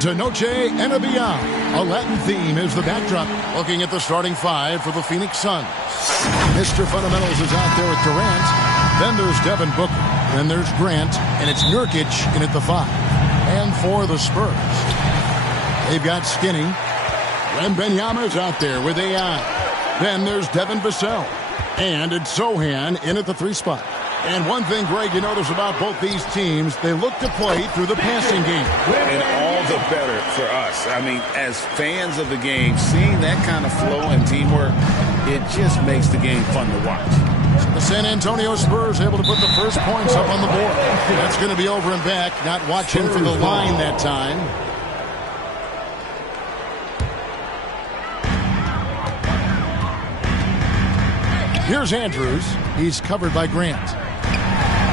into Noche and a Beyond. A Latin theme is the backdrop. Looking at the starting five for the Phoenix Suns. Mr. Fundamentals is out there with Durant. Then there's Devin Booker. Then there's Grant. And it's Nurkic in at the 5. And for the Spurs, they've got Skinny. Wembanyama's out there with AI. Then there's Devin Vassell. And it's Sohan in at the 3 spot. And one thing, Greg, you notice about both these teams, they look to play through the passing game. And all the better for us. I mean, as fans of the game, seeing that kind of flow and teamwork, it just makes the game fun to watch. So the San Antonio Spurs able to put the first points up on the board. That's going to be over and back, not watching for the line that time. Here's Andrews. He's covered by Grant.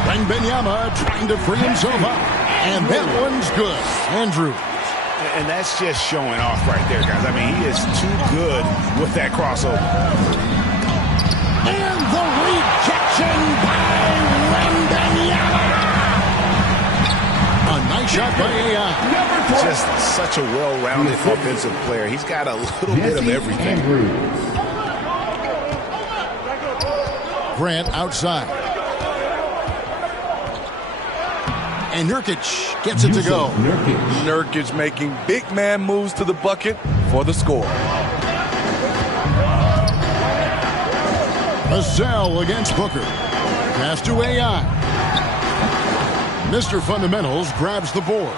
Wembanyama trying to free himself up. And that one's good. Andrews. And that's just showing off right there, guys. I mean, he is too good with that crossover. And the rejection by Wembanyama. A nice shot by AI. Just such a well-rounded offensive player. He's got a little bit of everything. Grant outside. And Nurkic gets it to go. Nurkic making big man moves to the bucket for the score. Vassell against Booker. Pass to AI. Mr. Fundamentals grabs the board.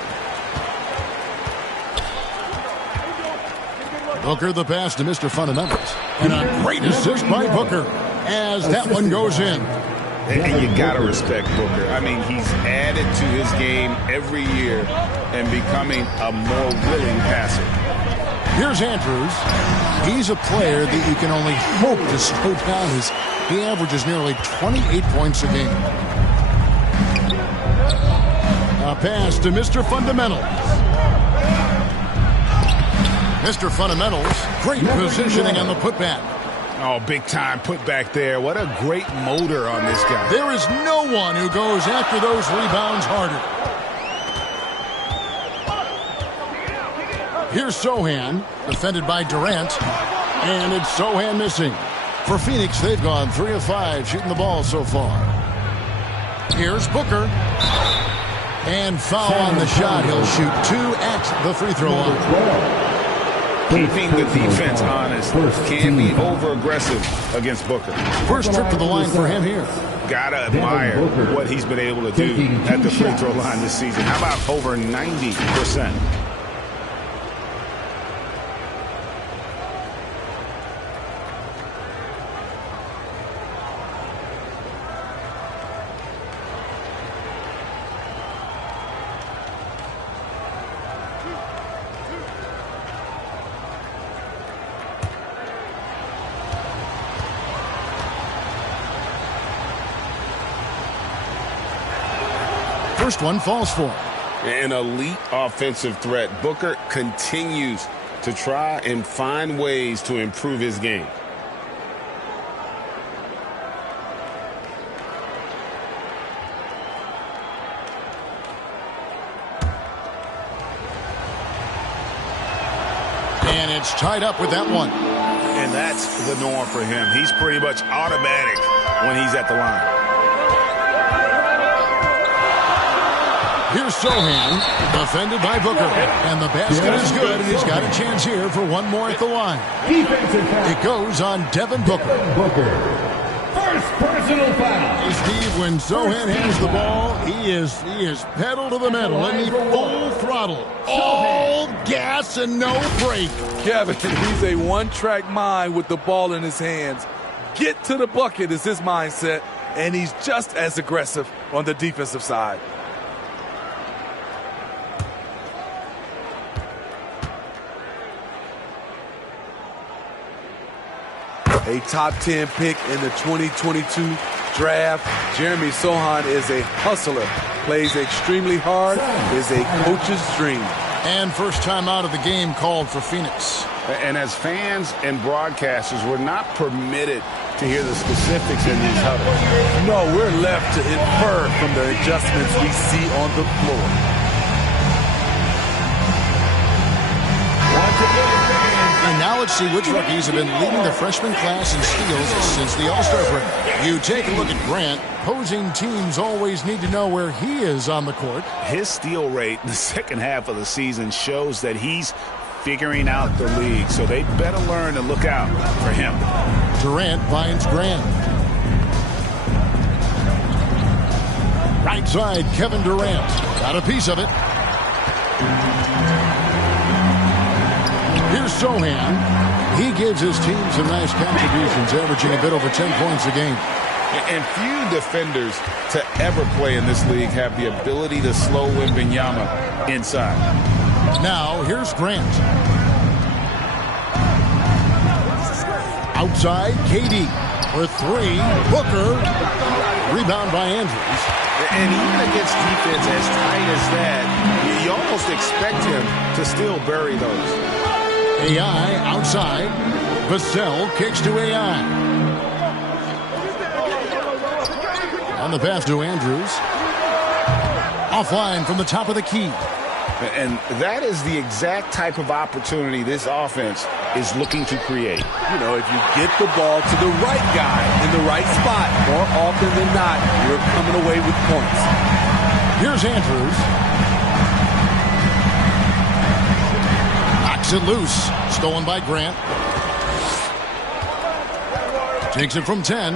Booker the pass to Mr. Fundamentals. And a great assist by Booker as that one goes in. And you got to respect Booker. I mean, he's added to his game every year and becoming a more willing passer. Here's Andrews. He's a player that you can only hope to slow down as he averages nearly 28 points a game. A pass to Mr. Fundamentals. Mr. Fundamentals, great positioning on the putback. Oh, big time put back there. What a great motor on this guy. There is no one who goes after those rebounds harder. Here's Sohan, defended by Durant. And it's Sohan missing. For Phoenix, they've gone 3 of 5 shooting the ball so far. Here's Booker. And foul on the shot. He'll shoot 2 at the free throw line. Keeping the defense honest can be over-aggressive against Booker. First trip to the line for him here. Gotta admire what he's been able to do at the free throw line this season. How about over 90%? First one falls for him. An elite offensive threat. Booker continues to try and find ways to improve his game. And it's tied up with that one. And that's the norm for him. He's pretty much automatic when he's at the line. Here's Sohan, defended by Booker. And the basket is good, and he's got a chance here for one more at the line. It goes on Devin Booker. First personal foul. Hey, Steve, when Sohan has the ball, he is pedal to the metal, and he full throttle. All gas and no brake. Kevin, he's a one-track mind with the ball in his hands. Get to the bucket is his mindset, and he's just as aggressive on the defensive side. A top 10 pick in the 2022 draft. Jeremy Sohan is a hustler, plays extremely hard, is a coach's dream. And first time out of the game called for Phoenix. And as fans and broadcasters, we're not permitted to hear the specifics in these huddles. No, we're left to infer from the adjustments we see on the floor. Now let's see which rookies have been leading the freshman class in steals since the All-Star break. You take a look at Grant. Opposing teams always need to know where he is on the court. His steal rate in the second half of the season shows that he's figuring out the league, so they better learn to look out for him. Durant finds Grant. Right side, Kevin Durant. Got a piece of it. Here's Sohan. He gives his team some nice contributions, averaging a bit over 10 points a game. And few defenders to ever play in this league have the ability to slow Wembanyama inside. Now, here's Grant. Outside, KD for three. Booker. Rebound by Andrews. And even against defense as tight as that, you almost expect him to still bury those. AI outside. Vassell kicks to AI. On the pass to Andrews. Offline from the top of the key. And that is the exact type of opportunity this offense is looking to create. You know, if you get the ball to the right guy in the right spot, more often than not, you're coming away with points. Here's Andrews. Knocks it loose. Stolen by Grant. Takes it from 10,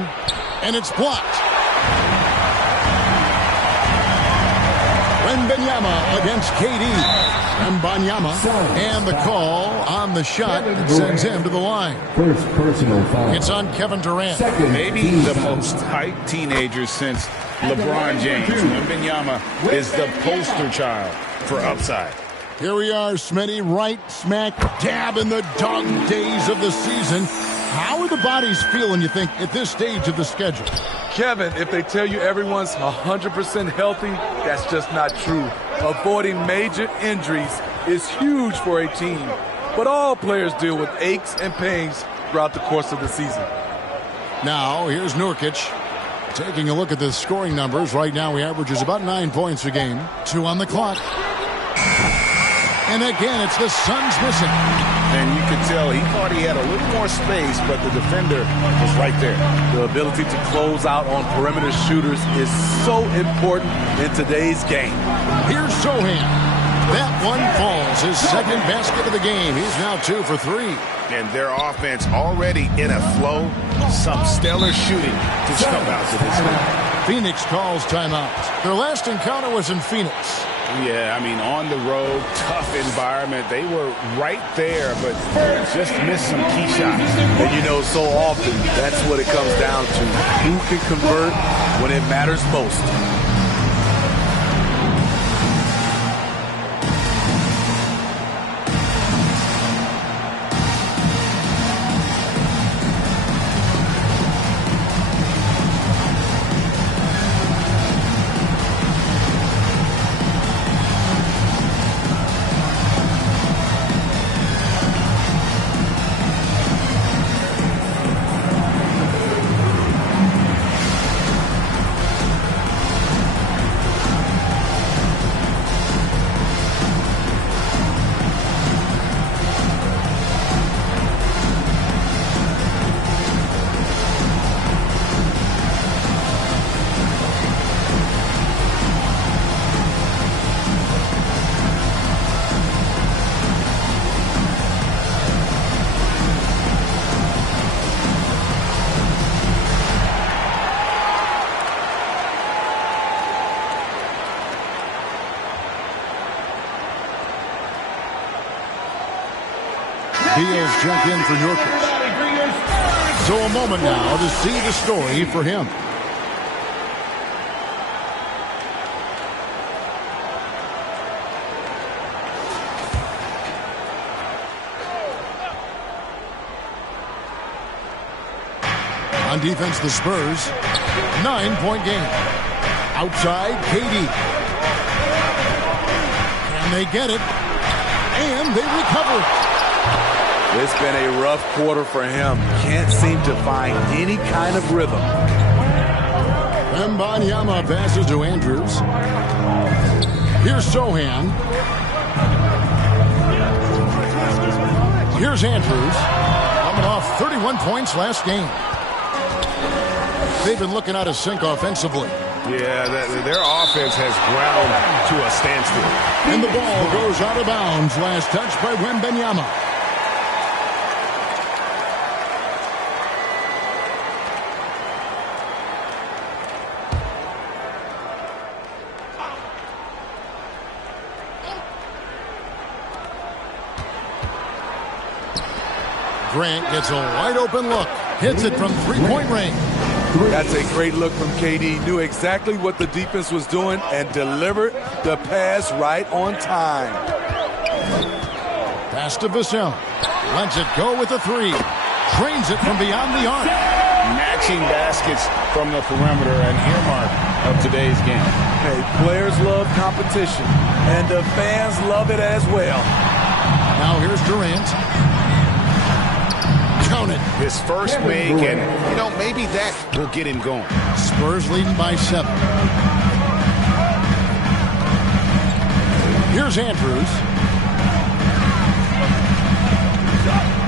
and it's blocked. Wembanyama against KD. Wembanyama, and the call on the shot sends him to the line. First personal foul. It's on Kevin Durant. Maybe the most hyped teenager since LeBron James. Wembanyama is the poster child for upside. Here we are, Smitty, right smack dab in the dog days of the season. How are the bodies feeling, you think, at this stage of the schedule? Kevin, if they tell you everyone's 100% healthy, that's just not true. Avoiding major injuries is huge for a team, but all players deal with aches and pains throughout the course of the season. Now, here's Nurkic. Taking a look at the scoring numbers, right now he averages about 9 points a game. 2 on the clock. And again, it's the Suns missing. And you could tell he thought he had a little more space, but the defender was right there. The ability to close out on perimeter shooters is so important in today's game. Here's Sohan. That one falls. His second basket of the game. He's now 2 for 3. And their offense already in a flow. Some stellar shooting to come out to this game. Phoenix calls timeout. Their last encounter was in Phoenix. Yeah, I mean, on the road, tough environment. They were right there, but just missed some key shots. And you know, so often, that's what it comes down to. Who can convert when it matters most? Beals jumped in for Nurkic. So a moment now to see the story for him. On defense, the Spurs, 9-point game. Outside, KD. Can they get it? And they recover. It's been a rough quarter for him. Can't seem to find any kind of rhythm. Wembanyama passes to Andrews. Here's Sohan. Here's Here's Andrews, coming off 31 points last game. They've been looking out of sync offensively. Yeah, their offense has ground to a standstill. And the ball goes out of bounds. Last touch by Wembanyama. Grant gets a wide open look. Hits it from three-point range. That's a great look from KD. Knew exactly what the defense was doing and delivered the pass right on time. Pass to Vassell. Lets it go with a three. Drains it from beyond the arc. Matching baskets from the perimeter, an earmark of today's game. Hey, players love competition, and the fans love it as well. Now here's Durant. Counted. His first make, and, maybe that will get him going. Spurs leading by 7. Here's Andrews.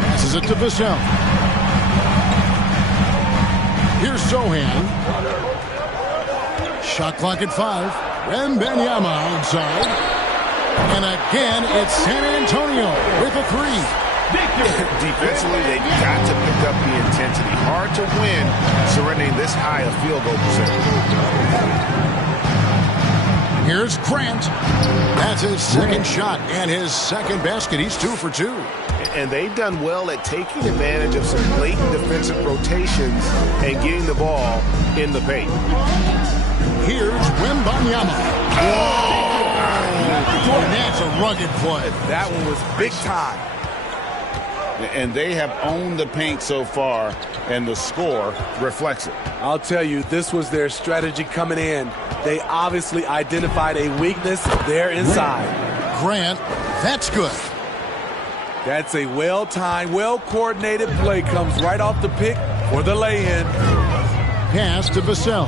Passes it to Vassell. Here's Sohan. Shot clock at 5. Wembanyama outside. And again, it's San Antonio with a 3. Defensively, they've got to pick up the intensity. Hard to win surrendering this high a field goal percentage. Here's Grant. That's his second shot and his second basket. He's 2 for 2. And they've done well at taking advantage of some late defensive rotations and getting the ball in the paint. Here's Wembanyama. Oh, that's a rugged play. That one was big time. And they have owned the paint so far, and the score reflects it. I'll tell you, this was their strategy coming in. They obviously identified a weakness there inside. Grant, that's good. That's a well-timed, well-coordinated play. Comes right off the pick for the lay-in. Pass to Vassell.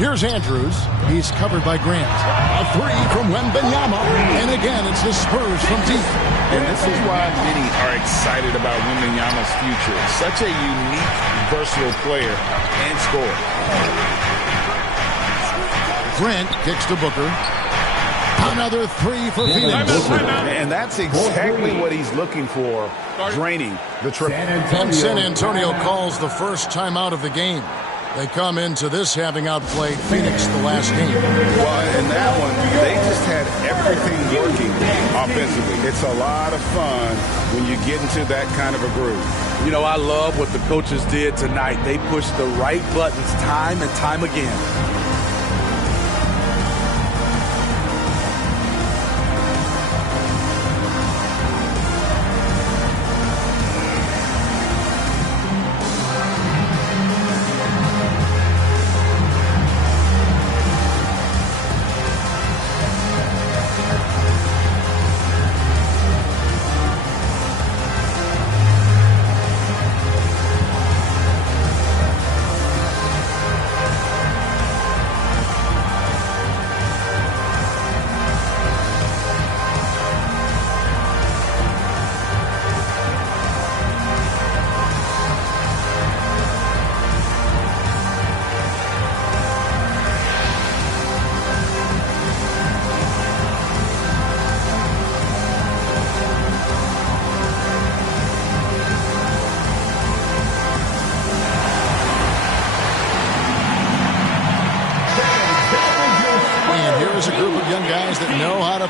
Here's Andrews. He's covered by Grant. A 3 from Wembanyama. And again, it's the Spurs from deep. And this is why many are excited about Wembanyama's future. Such a unique, versatile player and scorer. Grant kicks to Booker. Another 3 for Phoenix. And that's exactly what he's looking for, draining the triple. And San Antonio calls the first timeout of the game. They come into this having outplayed Phoenix the last game. Well, in that one, they just had everything working offensively. It's a lot of fun when you get into that kind of a groove. I love what the coaches did tonight. They pushed the right buttons time and time again.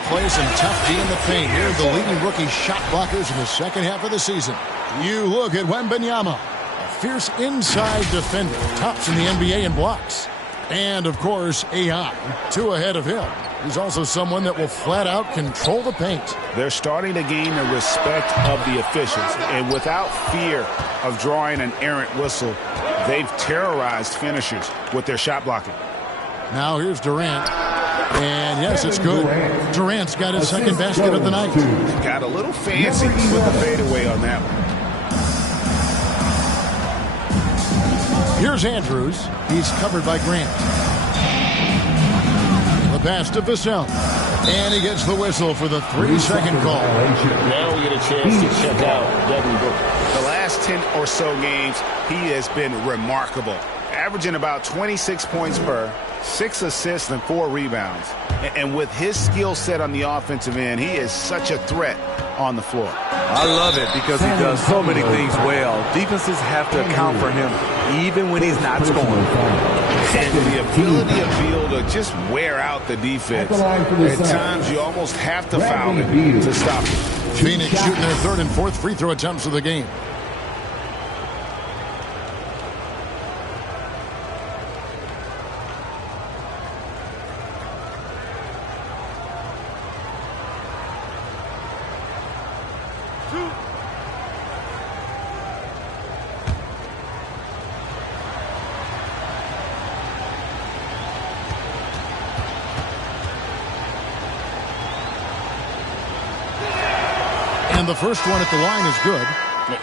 Play some tough D in the paint. Here are the leading rookie shot blockers in the second half of the season. You look at Wembanyama, a fierce inside defender, tops in the NBA in blocks. And, of course, AI, 2 ahead of him. He's also someone that will flat out control the paint. They're starting to gain the respect of the officials. And without fear of drawing an errant whistle, they've terrorized finishers with their shot blocking. Now here's Durant. And yes, it's good. Durant's got his second basket of the night. Got a little fancy with the fadeaway on that one. Here's Andrews. He's covered by Grant. The pass to Vassell. And he gets the whistle for the 3-second call. Now we get a chance to check out Devin Booker. The last 10 or so games, he has been remarkable. Averaging about 26 points per, 6 assists and 4 rebounds. And with his skill set on the offensive end, he is such a threat on the floor. I love it because he does so many things well. Defenses have to account for him even when he's not scoring. And the ability of Beal to just wear out the defense. At times, you almost have to foul him to stop him. Phoenix shooting their third and fourth free throw attempts of the game. And the first one at the line is good.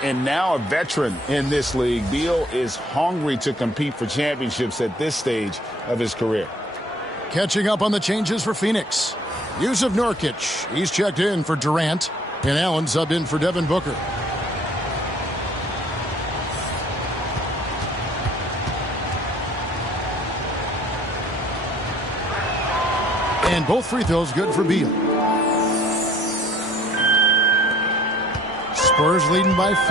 And now a veteran in this league, Beal is hungry to compete for championships at this stage of his career. Catching up on the changes for Phoenix. Yusuf Nurkic, he's checked in for Durant. And Allen subbed in for Devin Booker. And both free throws good for Beal. Spurs leading by 4.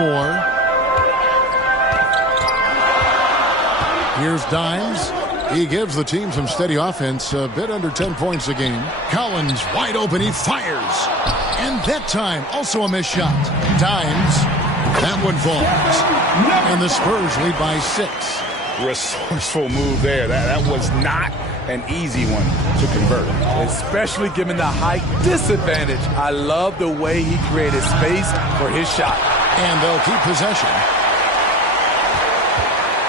Here's Dimes. He gives the team some steady offense, a bit under 10 points a game. Collins wide open, he fires. And that time, also a missed shot. Dimes, that one falls. And the Spurs lead by 6. Resourceful move there. That was not an easy one to convert. Especially given the height disadvantage. I love the way he created space for his shot. And they'll keep possession.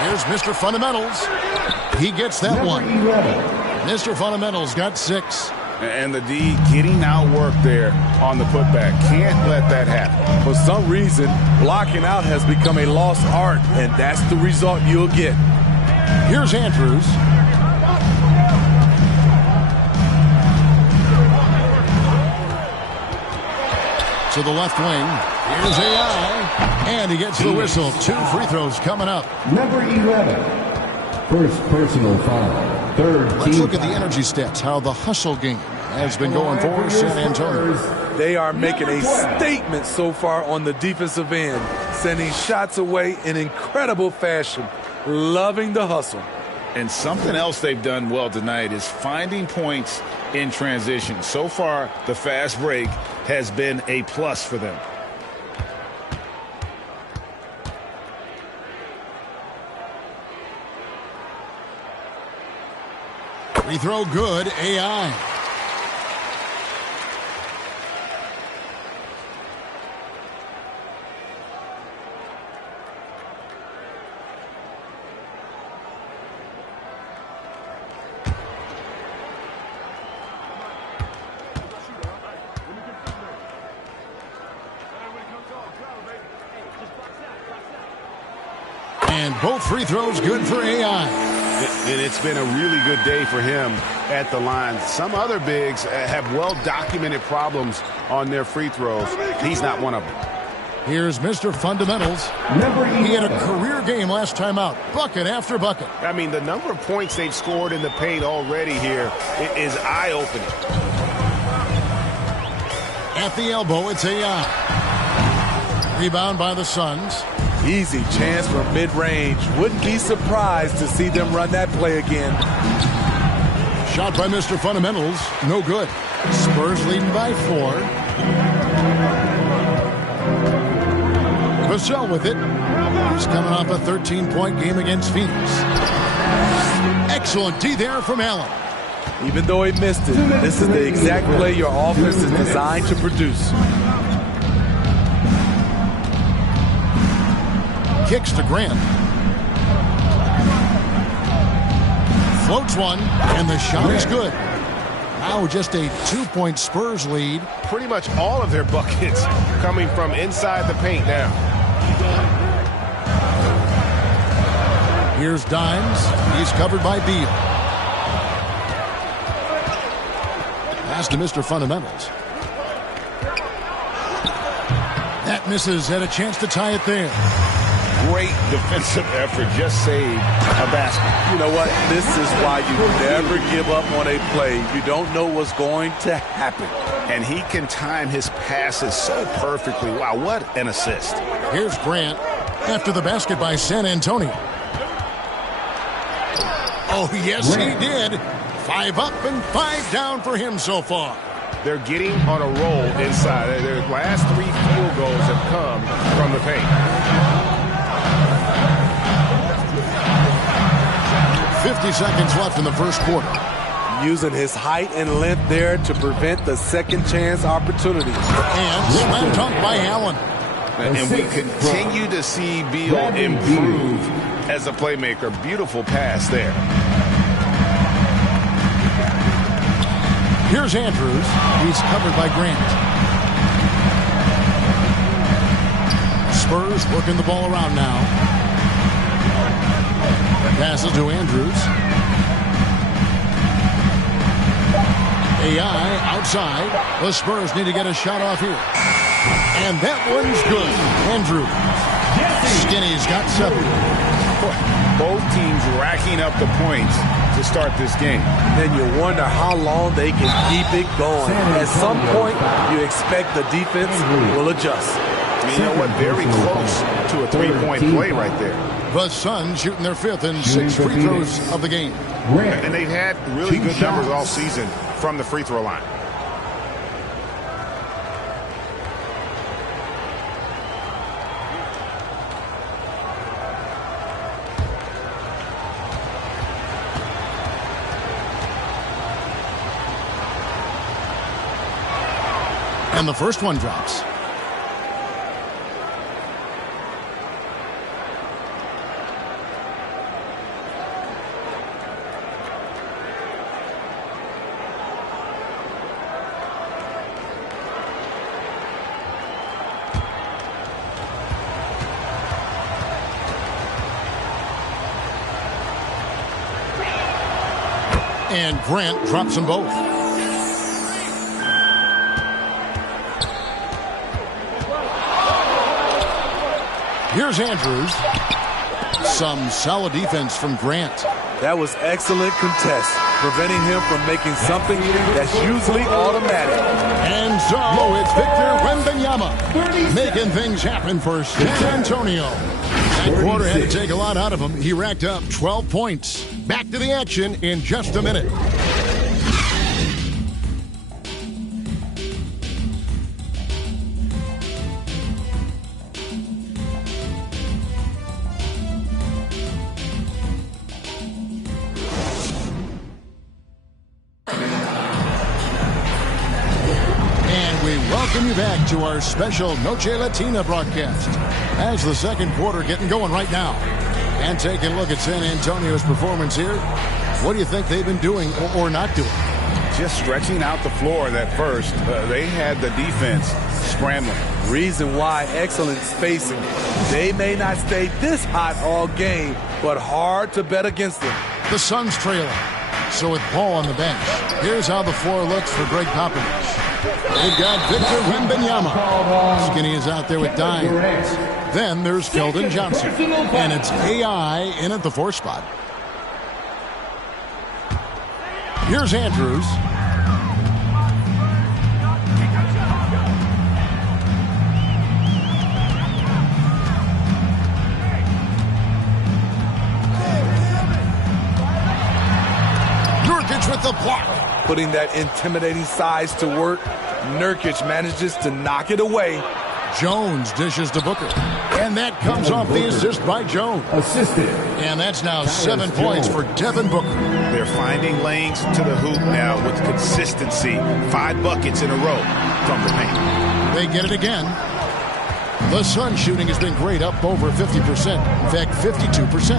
Here's Mr. Fundamentals. He gets that one. Mr. Fundamentals got 6. And the D getting outworked there on the putback. Can't let that happen. For some reason, blocking out has become a lost art, and that's the result you'll get. Here's Andrews. To the left wing. Here's AI. And he gets the whistle. 2 free throws coming up. Number 11. First personal foul. Third team. Let's look at the energy stats, how the hustle game has been going for San Antonio. They are making a statement so far on the defensive end, sending shots away in incredible fashion. Loving the hustle. And something else they've done well tonight is finding points in transition. So far, the fast break has been a plus for them. Free throw good, AI. And both free throws good for AI. And it's been a really good day for him at the line. Some other bigs have well-documented problems on their free throws. He's not one of them. Here's Mr. Fundamentals. He had a career game last time out. Bucket after bucket. I mean, the number of points they've scored in the paint already here is eye-opening. At the elbow, it's AI. Rebound by the Suns. Easy chance for mid-range. Wouldn't be surprised to see them run that play again. Shot by Mr. Fundamentals. No good. Spurs leading by 4. Vassell with it. He's coming off a 13-point game against Phoenix. Excellent D there from Allen. Even though he missed it, this is the exact play your offense is designed to produce. Kicks to Grant. Floats one, and the shot is good. Now just a 2-point Spurs lead. Pretty much all of their buckets coming from inside the paint now. Here's Dimes. He's covered by Beal. Pass to Mr. Fundamentals. That misses. Had a chance to tie it there. Great defensive effort. Just saved a basket. You know what? This is why you never give up on a play. You don't know what's going to happen. And he can time his passes so perfectly. Wow, what an assist. Here's Grant after the basket by San Antonio. Oh, yes, he did. 5 up and 5 down for him so far. They're getting on a roll inside. Their last 3 field goals have come from the paint. 50 seconds left in the first quarter. Using his height and length there to prevent the second chance opportunity. And slam dunk by Allen. And we continue to see Beal improve as a playmaker. Beautiful pass there. Here's Andrews. He's covered by Grant. Spurs working the ball around now. Passes to Andrews. AI outside. The Spurs need to get a shot off here. And that one's good. Andrews. Skinny's got 7. Both teams racking up the points to start this game. Then you wonder how long they can keep it going. At some point, you expect the defense will adjust. You know what? Very close to a 3-point play right there. The Suns shooting their 5th and 6th free throws of the game. And they've had really good numbers all season from the free throw line. And the first one drops. And Grant drops them both. Here's Andrews. Some solid defense from Grant. That was excellent contest, preventing him from making something that's usually automatic. And so it's Victor Wembanyama making things happen for San Antonio. That quarter had to take a lot out of him. He racked up 12 points. Back to the action in just a minute. Welcome you back to our special Noche Latina broadcast. As the second quarter getting going right now. And taking a look at San Antonio's performance here. What do you think they've been doing or not doing? Just stretching out the floor that first. They had the defense scrambling. Reason why: excellent spacing. They may not stay this hot all game, but hard to bet against them. The Suns trailing. So with Paul on the bench, here's how the floor looks for Greg Popovich. They've got Victor Wembanyama. Skinny is out there with Dines. Then there's Keldon Johnson. And it's AI in at the 4 spot. Here's Andrews. Nurkic with the block. Putting that intimidating size to work, Nurkic manages to knock it away. Jones dishes to Booker. And that comes off the assist by Jones. Assisted. And that's now 7 points for Devin Booker. They're finding lanes to the hoop now with consistency. 5 buckets in a row from the paint. They get it again. The Suns shooting has been great, up over 50%. In fact, 52%.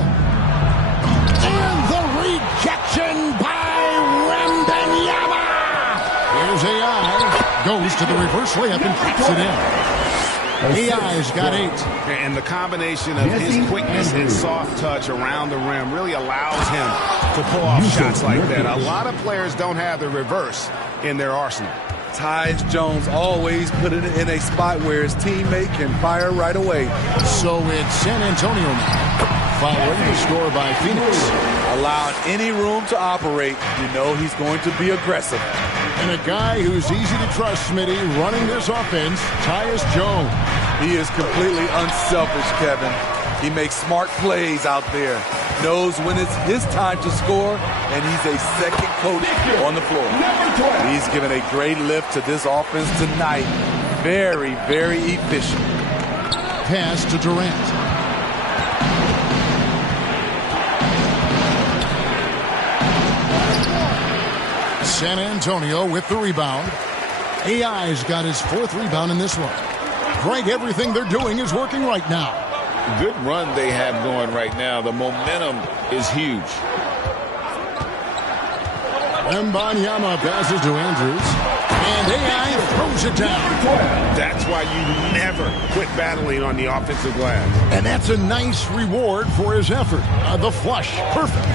And the rejection by Wembanyama. Here's AI. Goes to the reverse layup and puts it in. AI's got 8. And the combination of his quickness and soft touch around the rim really allows him to pull off shots like that. A lot of players don't have the reverse in their arsenal. Tyus Jones always put it in a spot where his teammate can fire right away. So it's San Antonio now, following the score by Phoenix. Allowing any room to operate, you know he's going to be aggressive. And a guy who's easy to trust, Smitty, running this offense, Tyus Jones. He is completely unselfish, Kevin. He makes smart plays out there, knows when it's his time to score, and he's a second coach on the floor. He's given a great lift to this offense tonight. Very, very efficient. Pass to Durant. San Antonio with the rebound. AI's got his 4th rebound in this one. Greg, everything they're doing is working right now. Good run they have going right now. The momentum is huge. Wembanyama passes to Andrews. And AI throws it down. That's why you never quit battling on the offensive glass. And that's a nice reward for his effort. The flush, perfect.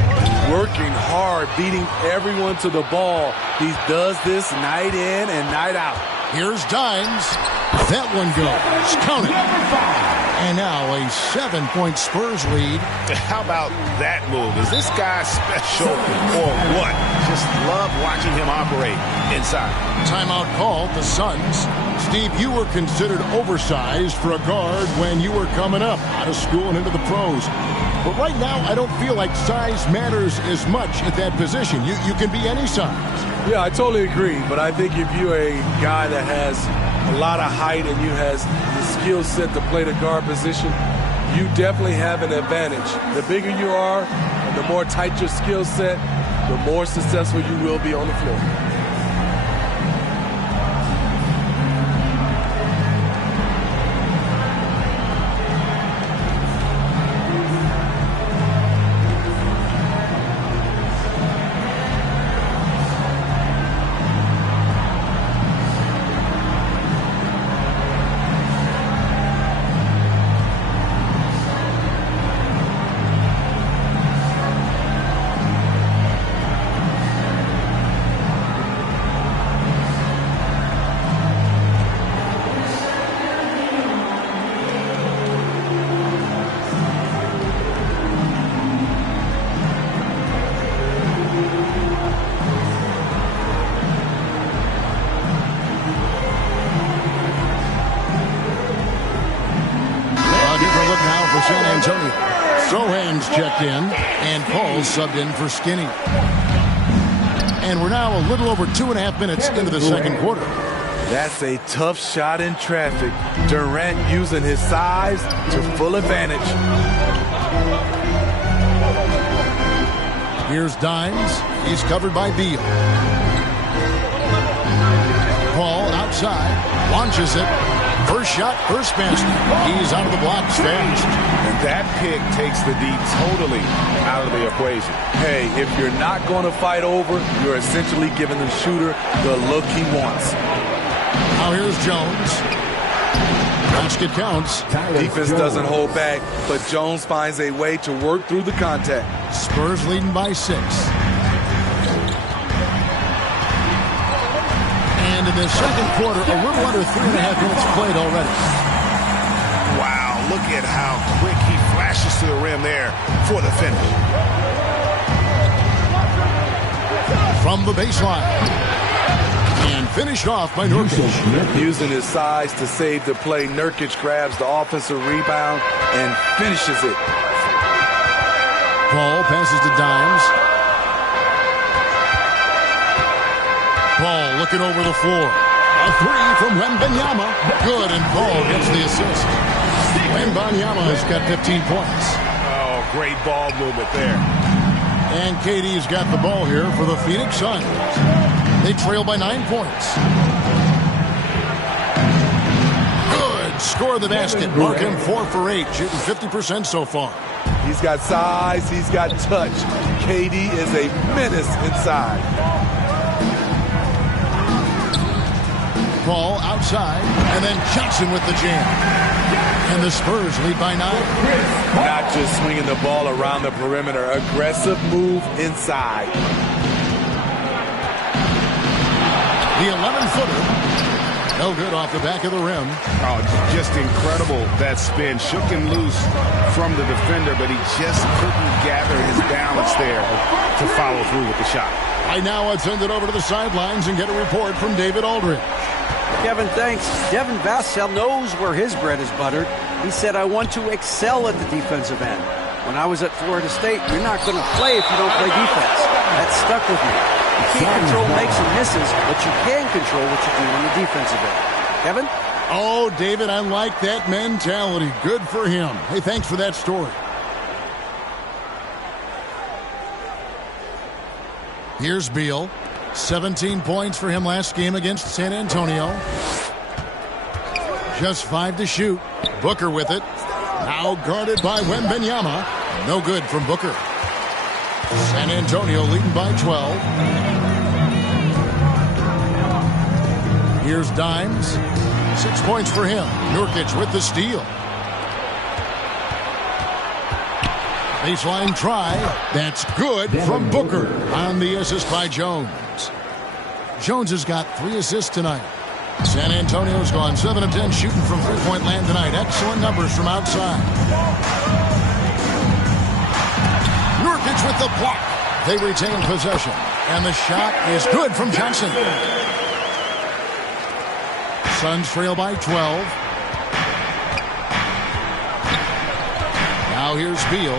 Working hard, beating everyone to the ball. He does this night in and night out. Here's Dimes. That one goes. Count it. And now a 7-point Spurs lead. How about that move? Is this guy special or what? Just love watching him operate inside. Timeout called, the Suns. Steve, you were considered oversized for a guard when you were coming up out of school and into the pros. But right now, I don't feel like size matters as much at that position. You can be any size. Yeah, I totally agree. But I think if you're a guy that has a lot of height and you has the skill set to play the guard position, you definitely have an advantage. The bigger you are and the more tight your skill set, the more successful you will be on the floor. San Antonio. Sohan's checked in, and Paul's subbed in for Skinny. And we're now a little over 2.5 minutes into the second quarter. That's a tough shot in traffic. Durant using his size to full advantage. Here's Dimes. He's covered by Beal. Paul outside. Launches it. First shot, first basket. He's out of the blocks fast. And that pick takes the D totally out of the equation. Hey, if you're not going to fight over, you're essentially giving the shooter the look he wants. Now here's Jones. Basket counts. Defense doesn't hold back, but Jones finds a way to work through the contact. Spurs leading by 6. And in the second quarter, a little under 3.5 minutes played already. Wow, look at how quick he flashes to the rim there for the finish. From the baseline. And finished off by Nurkic. Using his size to save the play, Nurkic grabs the offensive rebound and finishes it. Paul passes to Dimes. Paul looking over the floor. A 3 from Wembanyama. Good, and Paul gets the assist. Wembanyama has got 15 points. Oh, great ball movement there. And KD's got the ball here for the Phoenix Suns. They trail by 9 points. Good. Score the basket. Mark him 4 for 8. Shooting 50% so far. He's got size. He's got touch. KD is a menace inside. Paul outside, and then Johnson with the jam. And the Spurs lead by 9. Not just swinging the ball around the perimeter. Aggressive move inside. The 11-footer. No good off the back of the rim. Oh, just incredible. That spin shook him loose from the defender, but he just couldn't gather his balance there to follow through with the shot. I now send it over to the sidelines and get a report from David Aldridge. Kevin, thanks. Devin Vassell knows where his bread is buttered. He said, I want to excel at the defensive end. When I was at Florida State, you're not going to play if you don't play defense. That stuck with me. You can't control makes and misses, but you can control what you do on the defensive end. Kevin? Oh, David, I like that mentality. Good for him. Hey, thanks for that story. Here's Beal. 17 points for him last game against San Antonio. Just 5 to shoot. Booker with it. Now guarded by Wembanyama. No good from Booker. San Antonio leading by 12. Here's Dimes. 6 points for him. Nurkic with the steal. Baseline try. That's good from Booker on the assist by Jones. Jones has got 3 assists tonight. San Antonio's gone 7 of 10 shooting from three-point land tonight. Excellent numbers from outside. Nurkic with the block. They retain possession. And the shot is good from Johnson. Suns trail by 12. Now here's Beal.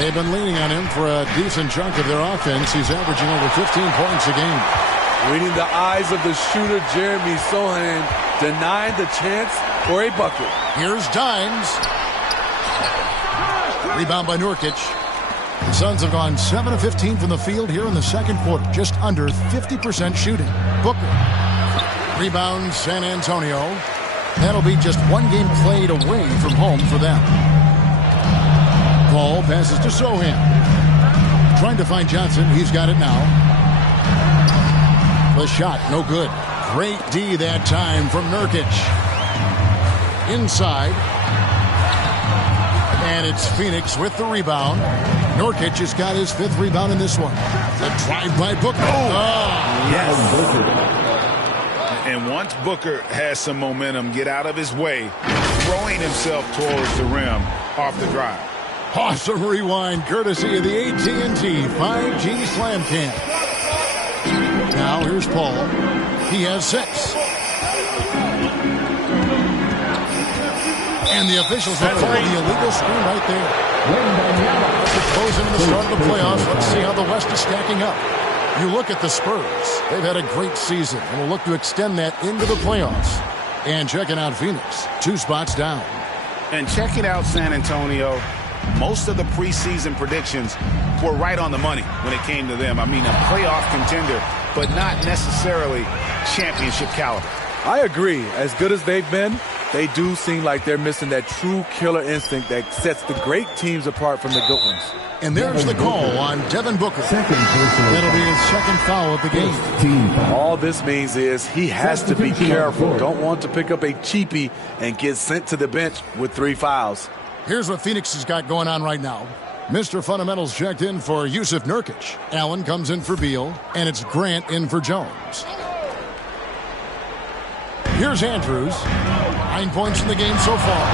They've been leaning on him for a decent chunk of their offense. He's averaging over 15 points a game. Reading the eyes of the shooter, Jeremy Sohan denied the chance for a bucket. Here's Dimes. Rebound by Nurkic. The Suns have gone 7 of 15 from the field here in the second quarter. Just under 50% shooting. Booker. Rebound San Antonio. That'll be just one game played away from home for them. Ball passes to Sohan. Trying to find Johnson. He's got it now. The shot, no good. Great D that time from Nurkic. Inside. And it's Phoenix with the rebound. Nurkic has got his 5th rebound in this one. The drive by Booker. Oh, yes. And once Booker has some momentum, get out of his way, throwing himself towards the rim off the drive. Awesome rewind, courtesy of the AT&T 5G Slam Cam. Now here's Paul. He has 6. And the officials have called the illegal screen right there. To close into the start of the playoffs, let's see how the West is stacking up. You look at the Spurs. They've had a great season and will look to extend that into the playoffs. And checking out Phoenix, 2 spots down. And checking out San Antonio, most of the preseason predictions were right on the money when it came to them. I mean, a playoff contender, but not necessarily championship caliber. I agree. As good as they've been, they do seem like they're missing that true killer instinct that sets the great teams apart from the good ones. And there's the call on Devin Booker. That'll be his 2nd foul of the game. All this means is he has to be careful. Don't want to pick up a cheapie and get sent to the bench with 3 fouls. Here's what Phoenix has got going on right now. Mr. Fundamentals checked in for Yusuf Nurkic. Allen comes in for Beal, and it's Grant in for Jones. Here's Andrews. 9 points in the game so far.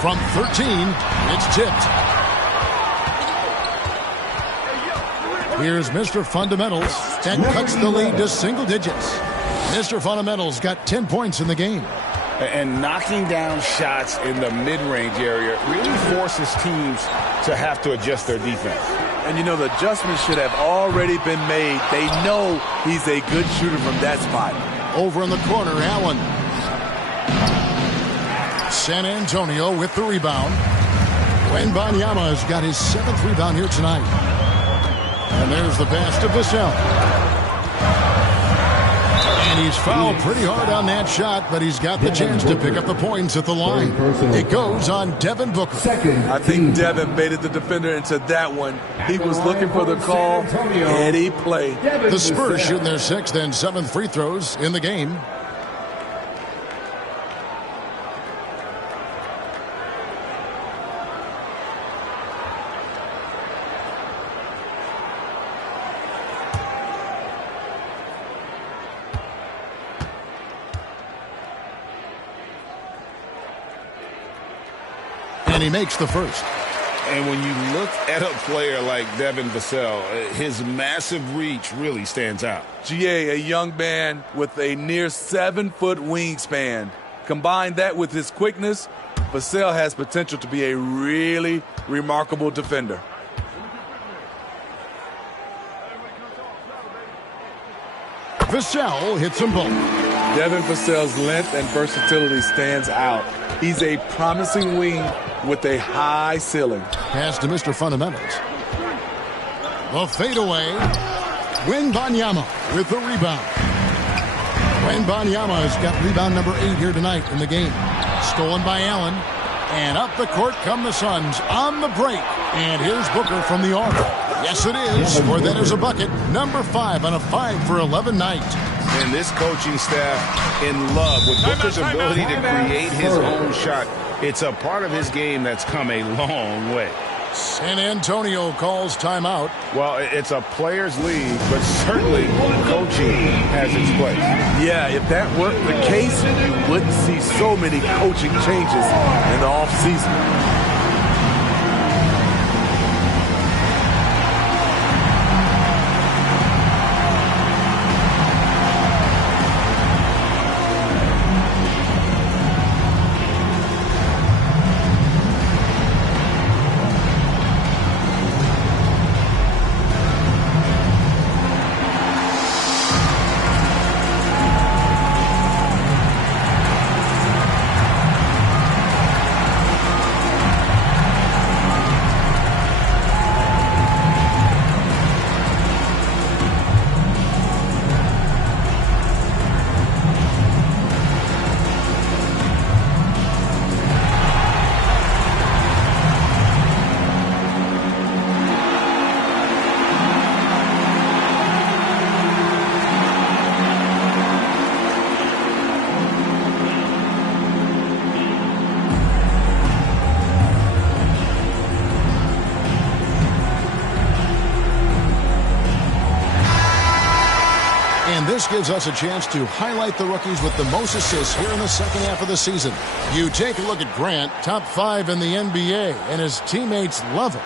From 13, it's tipped. Here's Mr. Fundamentals. That cuts the lead to single digits. Mr. Fundamentals got 10 points in the game. And knocking down shots in the mid-range area really forces teams to have to adjust their defense. And, you know, the adjustments should have already been made. They know he's a good shooter from that spot. Over in the corner, Allen. San Antonio with the rebound. Wembanyama has got his 7th rebound here tonight. And there's the pass to Vassell. And he's fouled pretty hard on that shot, but he's got the chance to pick up the points at the line. It goes on Devin Booker. I think Devin baited the defender into that one. He was looking for the call, and he played. The Spurs shooting their 6th and 7th free throws in the game. And he makes the first. And when you look at a player like Devin Vassell, his massive reach really stands out. GA, a young man with a near 7-foot wingspan. Combine that with his quickness, Vassell has potential to be a really remarkable defender. Vassell hits them both. Devin Vassell's length and versatility stands out. He's a promising wing with a high ceiling. Pass to Mr. Fundamentals. The fadeaway. Wembanyama with the rebound. Wembanyama has got rebound number 8 here tonight in the game. Stolen by Allen. And up the court come the Suns on the break. And here's Booker from the arc. Yes, it is. For that is a bucket. Number 5 on a 5 for 11 night. And this coaching staff in love with Booker's ability to create his own shot. It's a part of his game that's come a long way. San Antonio calls timeout. Well, it's a players' league, but certainly coaching has its place. Yeah, if that weren't the case, you wouldn't see so many coaching changes in the offseason. This gives us a chance to highlight the rookies with the most assists here in the second half of the season. You take a look at Grant, top 5 in the NBA, and his teammates love him.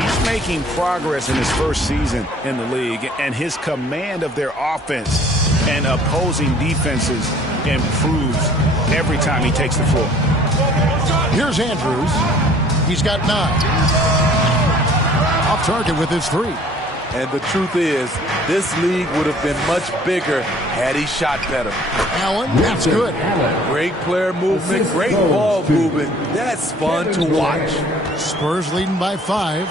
He's making progress in his first season in the league, and his command of their offense and opposing defenses improves every time he takes the floor. Here's Andrews. He's got 9. Off target with his 3. And the truth is, this league would have been much bigger had he shot better. Allen, that's good. Great player movement, great ball movement. That's fun to watch. Spurs leading by 5.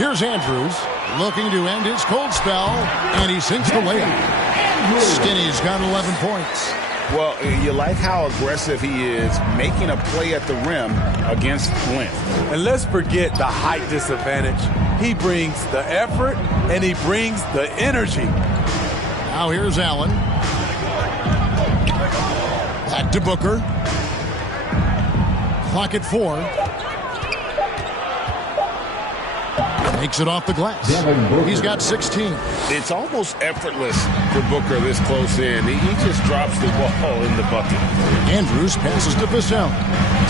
Here's Andrews looking to end his cold spell, and he sinks the layup. Skinny's got 11 points. Well, you like how aggressive he is, making a play at the rim against length. And let's forget the height disadvantage. He brings the effort, and he brings the energy. Now here's Allen. Back to Booker. Clock at 4. Makes it off the glass. He's got 16. It's almost effortless for Booker this close in. He just drops the ball in the bucket. Andrews passes to Vassell.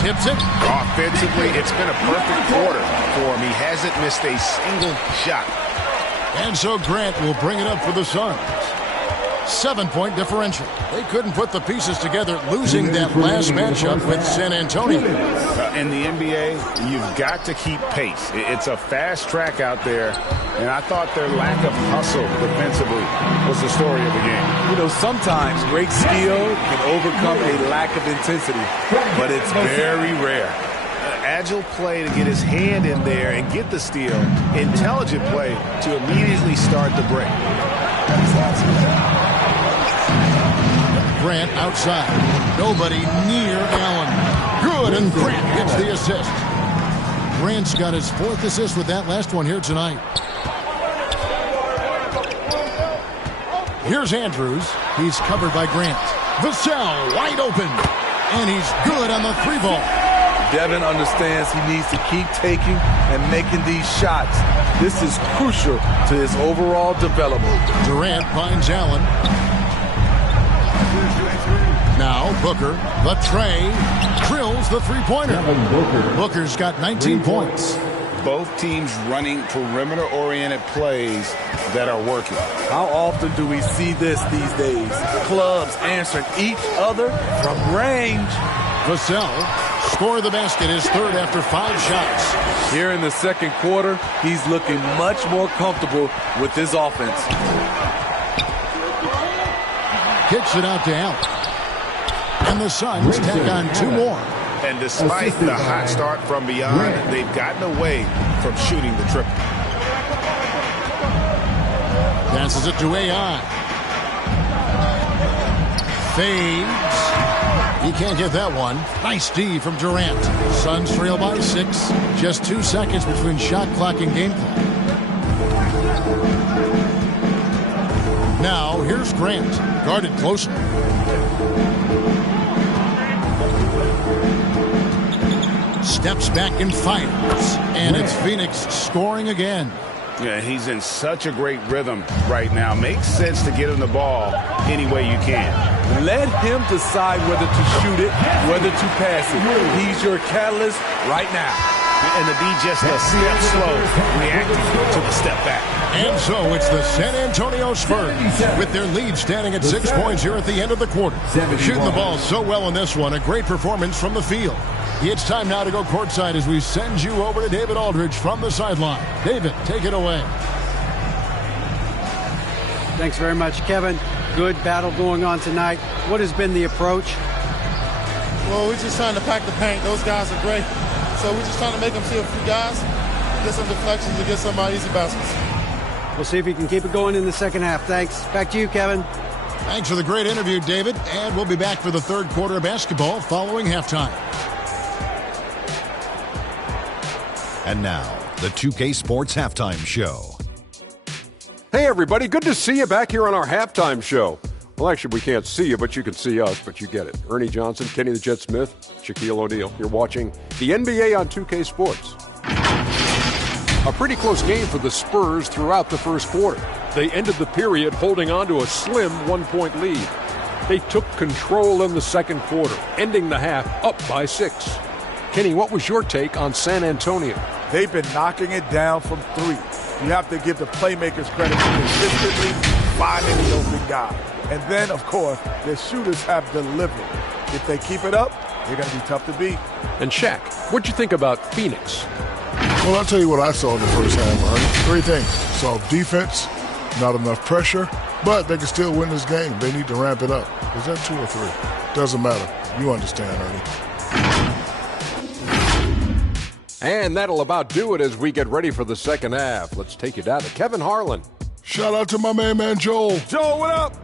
Tips it. Offensively, it's been a perfect quarter for him. He hasn't missed a single shot. And so Grant will bring it up for the Suns. 7-point differential. They couldn't put the pieces together, losing that last matchup with San Antonio. In the NBA, you've got to keep pace. It's a fast track out there, and I thought their lack of hustle defensively was the story of the game. You know, sometimes great skill can overcome a lack of intensity, but it's very rare. Agile play to get his hand in there and get the steal. Intelligent play to immediately start the break. Grant outside. Nobody near Allen. Good, and Grant gets the assist. Grant's got his 4th assist with that last one here tonight. Here's Andrews. He's covered by Grant. Vassell wide open. And he's good on the 3-ball. Devin understands he needs to keep taking and making these shots. This is crucial to his overall development. Durant finds Allen. Now Booker, the tray, drills the 3-pointer. Booker's got 19 points. Both teams running perimeter-oriented plays that are working. How often do we see this these days? Clubs answering each other from range. Vassell scored the basket, his 3rd after 5 shots. Here in the 2nd quarter, he's looking much more comfortable with his offense. Kicks it out to Allen. And the Suns tack on 2 more. And despite the hot start from beyond, they've gotten away from shooting the triple. Passes it to AI. Fades. He can't get that one. Nice D from Durant. Suns trail by 6. Just 2 seconds between shot clock and game clock. Now, here's Grant. Guarded closely. Steps back and fires. And it's Phoenix scoring again. Yeah, he's in such a great rhythm right now. Makes sense to get him the ball any way you can. Let him decide whether to shoot it, whether to pass it. He's your catalyst right now. And to be just a step slow, reacting to the step back. And so it's the San Antonio Spurs with their lead standing at 6 points here at the end of the quarter. Shooting the ball so well in this one. A great performance from the field. It's time now to go courtside as we send you over to David Aldridge from the sideline. David, take it away. Thanks very much, Kevin. Good battle going on tonight. What has been the approach? Well, we're just trying to pack the paint. Those guys are great. So we're just trying to make them see a few guys, get some deflections, and get some easy baskets. We'll see if he can keep it going in the 2nd half. Thanks. Back to you, Kevin. Thanks for the great interview, David. And we'll be back for the 3rd quarter of basketball following halftime. And now, the 2K Sports Halftime Show. Hey, everybody. Good to see you back here on our halftime show. Well, actually, we can't see you, but you can see us, but you get it. Ernie Johnson, Kenny the Jet Smith, Shaquille O'Neal. You're watching the NBA on 2K Sports. A pretty close game for the Spurs throughout the 1st quarter. They ended the period holding on to a slim 1-point lead. They took control in the 2nd quarter, ending the half up by 6. Kenny, what was your take on San Antonio? They've been knocking it down from 3. You have to give the playmakers credit for consistently finding the open guy. And then, of course, their shooters have delivered. If they keep it up, they're going to be tough to beat. And Shaq, what'd you think about Phoenix? Well, I'll tell you what I saw in the first half, Ernie. 3 things. Saw defense, not enough pressure, but they can still win this game. They need to ramp it up. Is that 2 or 3? Doesn't matter. You understand, Ernie. And that'll about do it as we get ready for the 2nd half. Let's take you down to Kevin Harlan. Shout out to my man Joel. Joel, what up?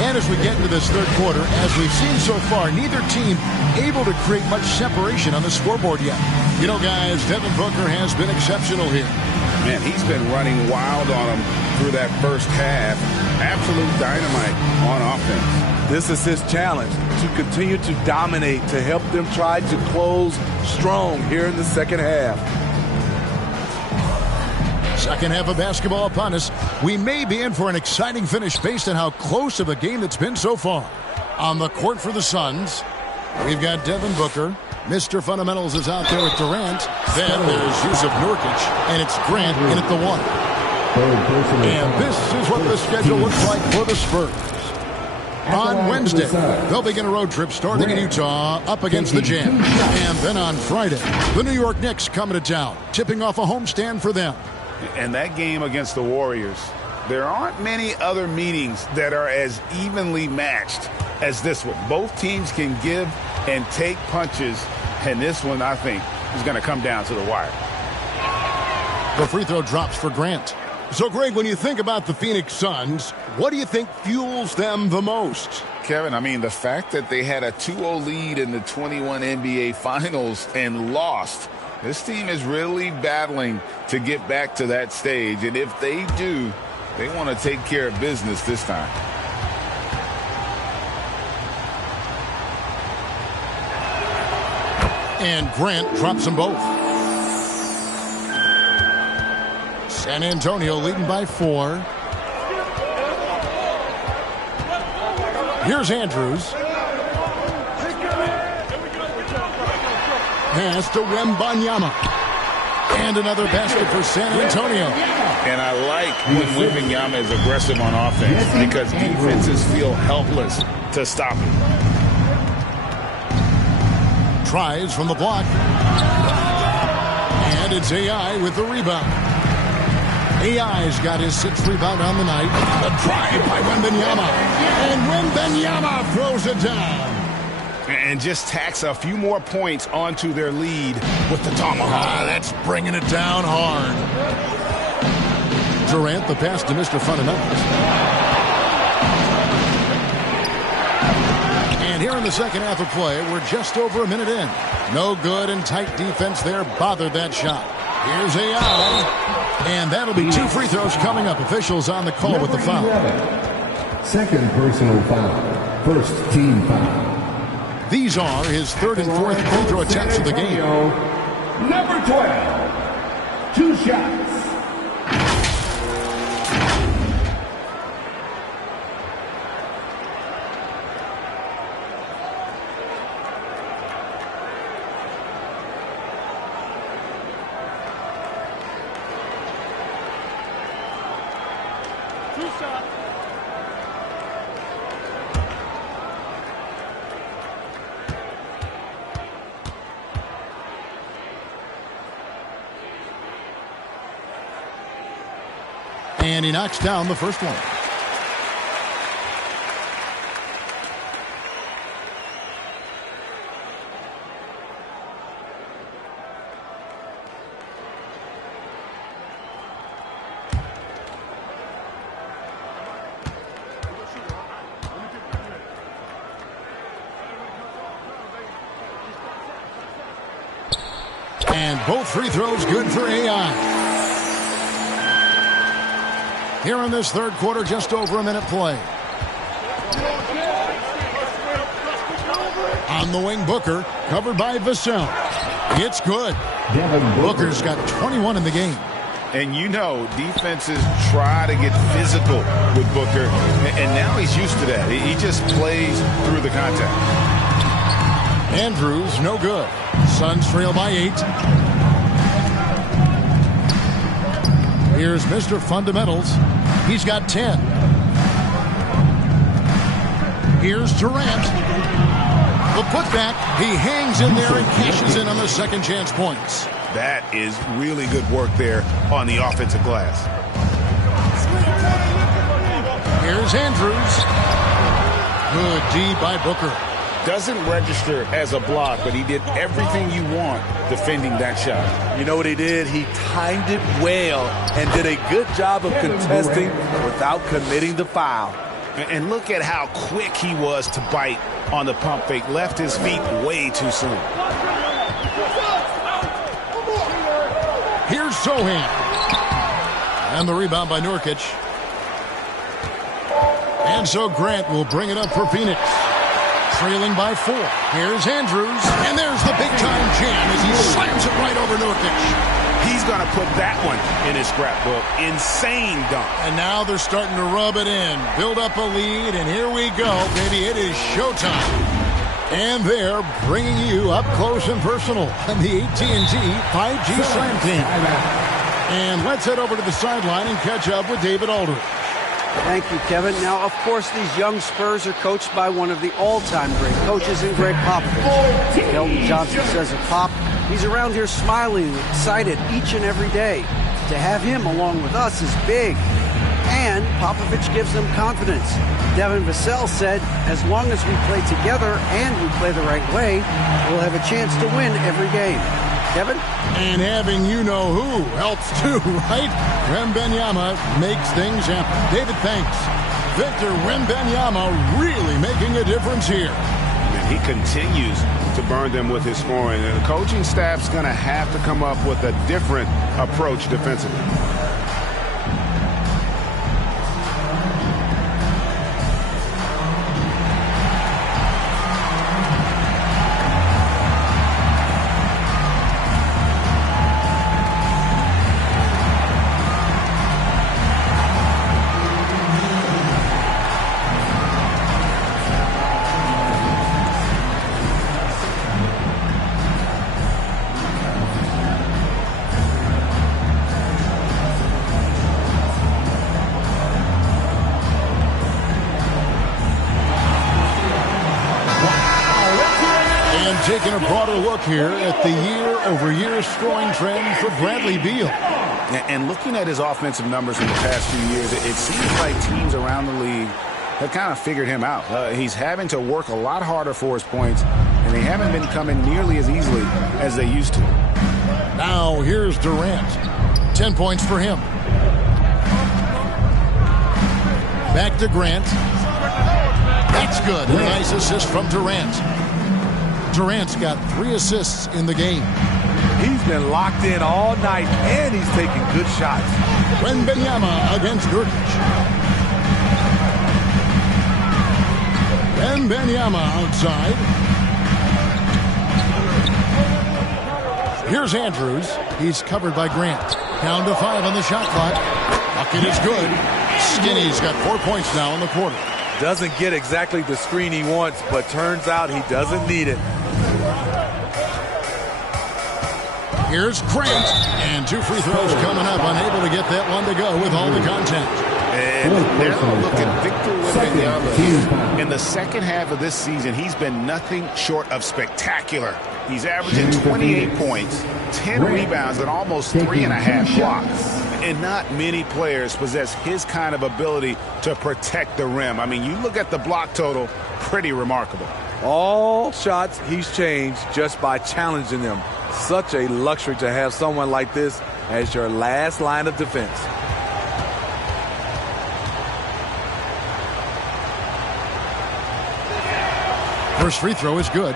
And as we get into this 3rd quarter, as we've seen so far, neither team able to create much separation on the scoreboard yet. You know, guys, Devin Booker has been exceptional here. Man, he's been running wild on them through that first half. Absolute dynamite on offense. This is his challenge, to continue to dominate, to help them try to close strong here in the 2nd half. 2nd half of basketball upon us. We may be in for an exciting finish based on how close of a game it's been so far. On the court for the Suns, we've got Devin Booker. Mr. Fundamentals is out there with Durant. Then there's Yusuf Nurkic, and it's Grant in at the 1. And this is what the schedule looks like for the Spurs. On Wednesday, they'll begin a road trip starting in Utah up against the Jazz. And then on Friday, the New York Knicks coming to town, tipping off a homestand for them. And that game against the Warriors, there aren't many other meetings that are as evenly matched as this one. Both teams can give and take punches, and this one, I think, is going to come down to the wire. The free throw drops for Grant. So, Greg, when you think about the Phoenix Suns, what do you think fuels them the most? Kevin, I mean, the fact that they had a 2-0 lead in the 21 NBA Finals and lost. This team is really battling to get back to that stage, and if they do, they want to take care of business this time. And Grant drops them both. San Antonio leading by 4. Here's Andrews. Pass to Wembanyama. And another basket for San Antonio. And I like when Wembanyama is aggressive on offense because defenses feel helpless to stop him. Tries from the block. And it's AI with the rebound. AI's got his 6th rebound on the night. A drive by Wembanyama. And Wembanyama throws it down. And just tacks a few more points onto their lead with the tomahawk. That's bringing it down hard. Durant, the pass to Mr. Fundamentals. And here in the second half of play, we're just over a minute in. No good and tight defense there bothered that shot. Here's AI. And that'll be 2 free throws coming up. Officials on the call with the foul. 11. Second personal foul. First team foul. These are his 3rd and 4th free throw attempts of the game. Number 12. 2 shots. And he knocks down the first one. And both free throws good for AI. Here in this third quarter, just over a minute play. On the wing, Booker, covered by Vassell. It's good. Booker's got 21 in the game. And you know, defenses try to get physical with Booker, and now he's used to that. He just plays through the contact. Andrews, no good. Suns trail by 8. Here's Mr. Fundamentals. He's got 10. Here's Durant. The putback. He hangs in there and cashes in on the second chance points. That is really good work there on the offensive glass. Here's Andrews. Good D by Booker. Doesn't register as a block, but he did everything you want defending that shot. You know what he did? He timed it well and did a good job of contesting without committing the foul. And look at how quick he was to bite on the pump fake. Left his feet way too soon. Here's Sohan. And the rebound by Nurkic. And so Grant will bring it up for Phoenix. Trailing by 4. Here's Andrews. And there's the big-time jam as he slams it right over Nurkic. He's going to put that one in his scrapbook. Insane dunk. And now they're starting to rub it in. Build up a lead, and here we go, baby. It is showtime. And they're bringing you up close and personal on the AT&T 5G Slam Team. And let's head over to the sideline and catch up with David Aldridge. Thank you, Kevin. Now, of course, these young Spurs are coached by one of the all-time great coaches in Greg Popovich. Keldon Johnson says of Pop, he's around here smiling, excited each and every day. To have him along with us is big. And Popovich gives them confidence. Devin Vassell said, as long as we play together and we play the right way, we'll have a chance to win every game. Devin? And having you-know-who helps too, right? Wembanyama makes things happen. David, thanks. Victor Wembanyama really making a difference here. And he continues to burn them with his scoring. And the coaching staff's going to have to come up with a different approach defensively. Taking a broader look here at the year-over-year scoring trend for Bradley Beal. And looking at his offensive numbers in the past few years, it seems like teams around the league have kind of figured him out. He's having to work a lot harder for his points, and they haven't been coming nearly as easily as they used to. Now here's Durant. 10 points for him. Back to Grant. That's good. A nice assist from Durant. Durant's got 3 assists in the game. He's been locked in all night, and he's taking good shots. Wembanyama against Nurkic. Wembanyama outside. Here's Andrews. He's covered by Grant. Down to 5 on the shot clock. Bucket is good. Skinny's got 4 points now in the quarter. Doesn't get exactly the screen he wants, but turns out he doesn't need it. Here's Grant, and 2 free throws coming up, unable to get that one to go with all the contact. And now look at Victor Wembanyama. In the second half of this season, he's been nothing short of spectacular. He's averaging 28 points, 10 rebounds, and almost 3.5 blocks. And not many players possess his kind of ability to protect the rim. I mean, you look at the block total, pretty remarkable. All shots he's changed just by challenging them. Such a luxury to have someone like this as your last line of defense. First free throw is good.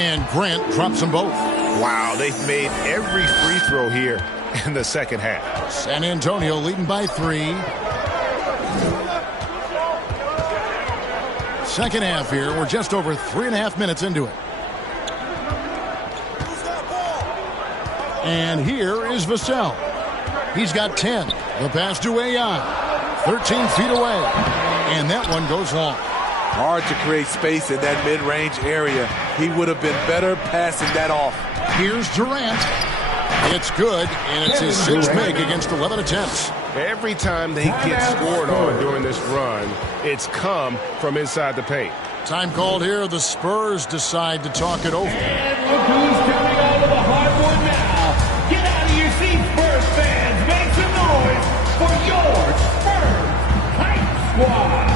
And Grant drops them both. Wow, they've made every free throw here in the second half. San Antonio leading by 3. Second half here. We're just over 3.5 minutes into it. And here is Vassell. He's got 10. The pass to AI. 13 feet away. And that one goes long. Hard to create space in that mid-range area. He would have been better passing that off. Here's Durant. It's good, and it's his 6th make against 11 attempts. Every time they get scored on during this run, it's come from inside the paint. Time called here. The Spurs decide to talk it over. And look who's coming out of the hardwood now. Get out of your seats, Spurs fans. Make some noise for your Spurs Hype Squad.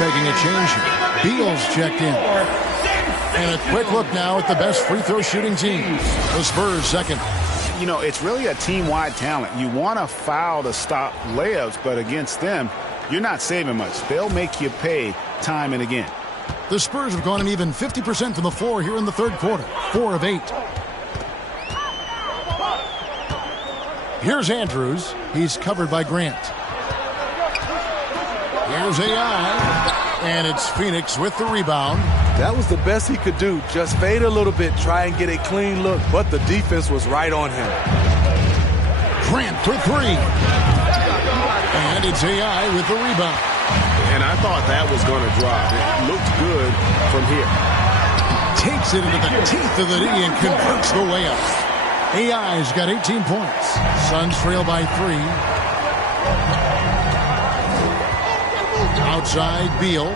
making a change here. Beal's checked in. And a quick look now at the best free throw shooting teams. The Spurs second. You know, it's really a team-wide talent. You want to foul to stop layups, but against them, you're not saving much. They'll make you pay time and again. The Spurs have gone an even 50% from the floor here in the third quarter. 4 of 8. Here's Andrews. He's covered by Grant. Here's AI. And it's Phoenix with the rebound. That was the best he could do. Just fade a little bit, try and get a clean look. But the defense was right on him. Grant for 3. And it's AI with the rebound. And I thought that was going to drop. It looked good from here. Takes it into the teeth of the knee and converts the layup. AI's got 18 points. Suns trail by 3. Outside, Beal.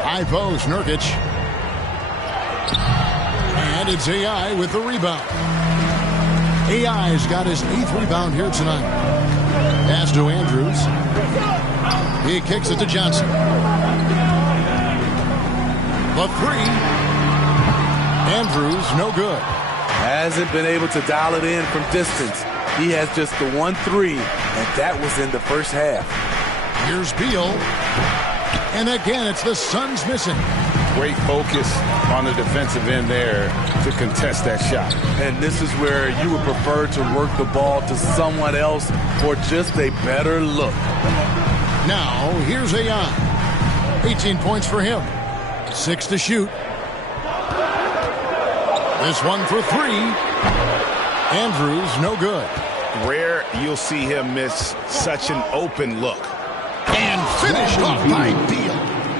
High post, Nurkic. And it's AI with the rebound. AI's got his 8th rebound here tonight. Pass to Andrews. He kicks it to Johnson. The 3. Andrews, no good. Hasn't been able to dial it in from distance. He has just the 1-3, and that was in the first half. Here's Beal. And again, it's the Suns missing. Great focus on the defensive end there to contest that shot. And this is where you would prefer to work the ball to someone else for just a better look. Now, here's AI. 18 points for him. 6 to shoot. This one for 3. Andrews, no good. Rare you'll see him miss such an open look. And finished off by Beal.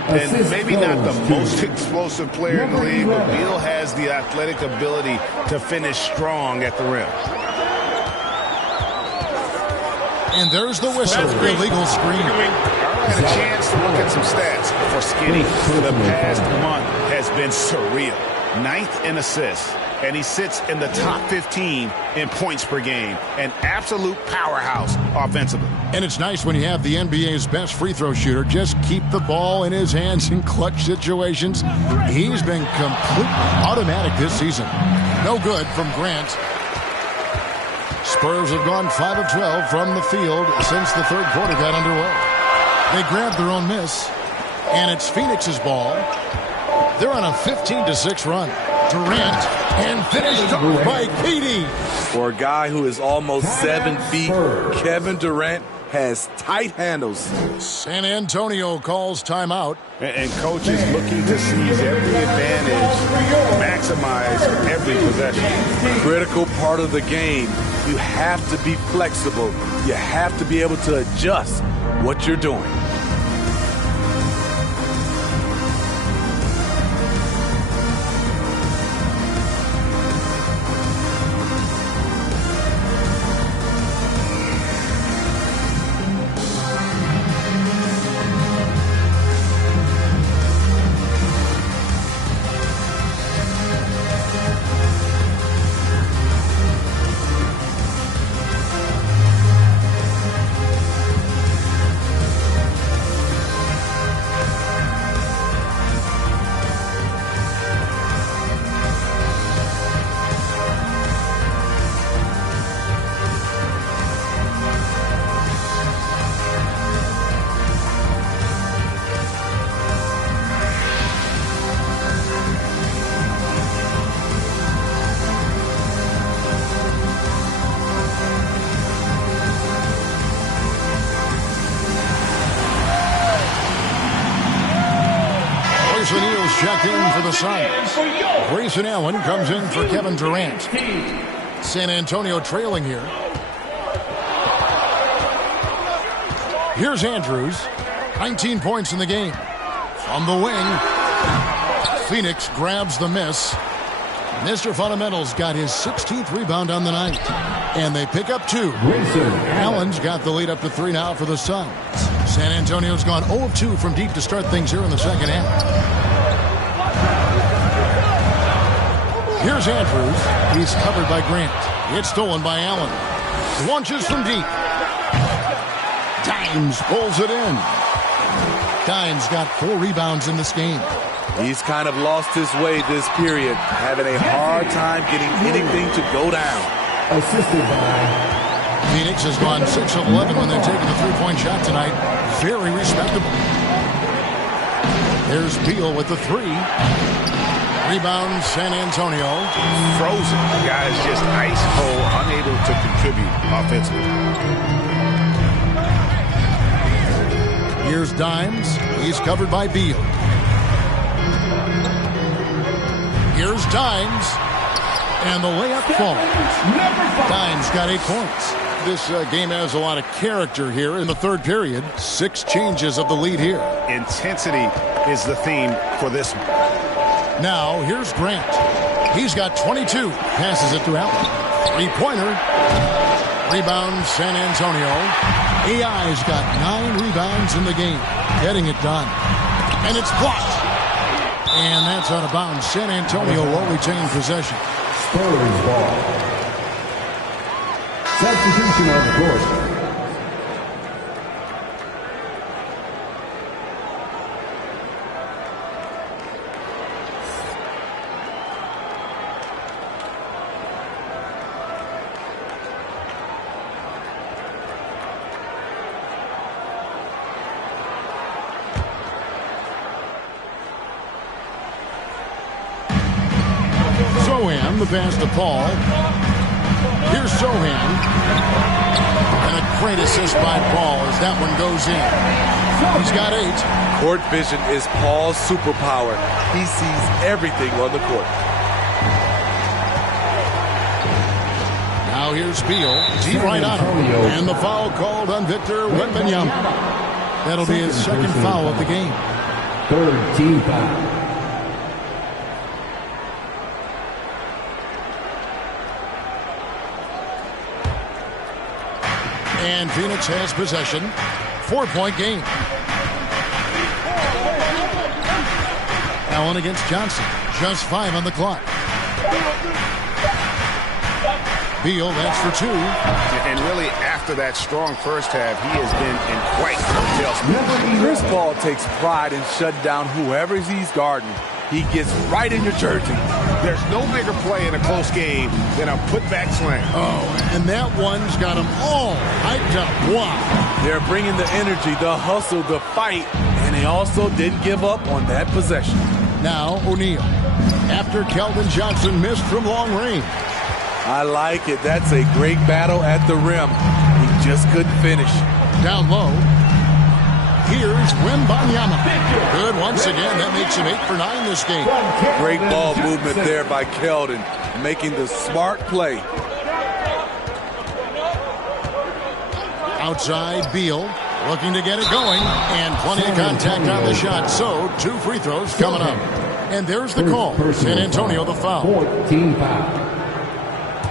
And maybe not the most explosive player in the league, but Beal has the athletic ability to finish strong at the rim. And there's the whistle. Illegal screen. I had a chance to look at some stats for Skinny. The past month has been surreal. 9th in assists, and he sits in the top 15 in points per game. An absolute powerhouse offensively. And it's nice when you have the NBA's best free throw shooter just keep the ball in his hands in clutch situations. He's been completely automatic this season. No good from Grant. Spurs have gone 5 of 12 from the field since the third quarter got underway. They grabbed their own miss, and it's Phoenix's ball. They're on a 15-6 run. Durant, and finished off by KD. For a guy who is almost 7 feet, Kevin Durant has tight handles. San Antonio calls timeout. And coach is looking to seize every advantage, maximize every possession. Critical part of the game. You have to be flexible. You have to be able to adjust what you're doing. Checked in for the Suns. Grayson Allen comes in for Kevin Durant. San Antonio trailing here. Here's Andrews. 19 points in the game. From the wing, Phoenix grabs the miss. Mr. Fundamentals got his 16th rebound on the night. And they pick up 2. Allen's got the lead up to 3 now for the Suns. San Antonio's gone 0 of 2 from deep to start things here in the second half. Here's Andrews. He's covered by Grant. It's stolen by Allen. Launches from deep. Dimes pulls it in. Dimes got 4 rebounds in this game. He's kind of lost his way this period, having a hard time getting anything to go down. Assisted by Phoenix has gone 6 of 11 when they're taking the three-point shot tonight. Very respectable. There's Beal with the 3. Rebound, San Antonio. Frozen. The guy is just ice cold, unable to contribute offensively. Here's Dimes. He's covered by Beal. Here's Dimes. And the layup falls. Dimes got 8 points. This game has a lot of character here in the third period. 6 changes of the lead here. Intensity is the theme for this one. Now, here's Grant. He's got 22. Passes it to Allen. 3-pointer. Rebound, San Antonio. AI's got 9 rebounds in the game. Getting it done. And it's blocked. And that's out of bounds. San Antonio will retain possession. Spurs ball. Substitution on the court. Sohan, the pass to Paul. Here's Sohan. And a great assist by Paul as that one goes in. He's got 8. Court vision is Paul's superpower. He sees everything on the court. Now here's Beal. Deep right on him. And the foul called on Victor Wembanyama. That'll be his second foul of the game. Third team foul. And Phoenix has possession. 4-point game. Allen against Johnson. Just 5 on the clock. Beal, that's for 2. And really, after that strong first half, he has been in quite a tailspin. Chris Paul takes pride in shutting down whoever he's guarding. He gets right in your jersey. There's no bigger play in a close game than a putback slam. Oh, and that one's got them all hyped up. Wow. They're bringing the energy, the hustle, the fight, and they also didn't give up on that possession. Now O'Neal. After Keldon Johnson missed from long range. I like it. That's a great battle at the rim. He just couldn't finish. Down low. Here's Wembanyama. Good once again. That makes him 8 for 9 this game. Great ball movement there by Keldon, making the smart play. Outside Beal, looking to get it going, and plenty of contact on the shot. So 2 free throws coming up. And there's the call. San Antonio the foul. 14 foul.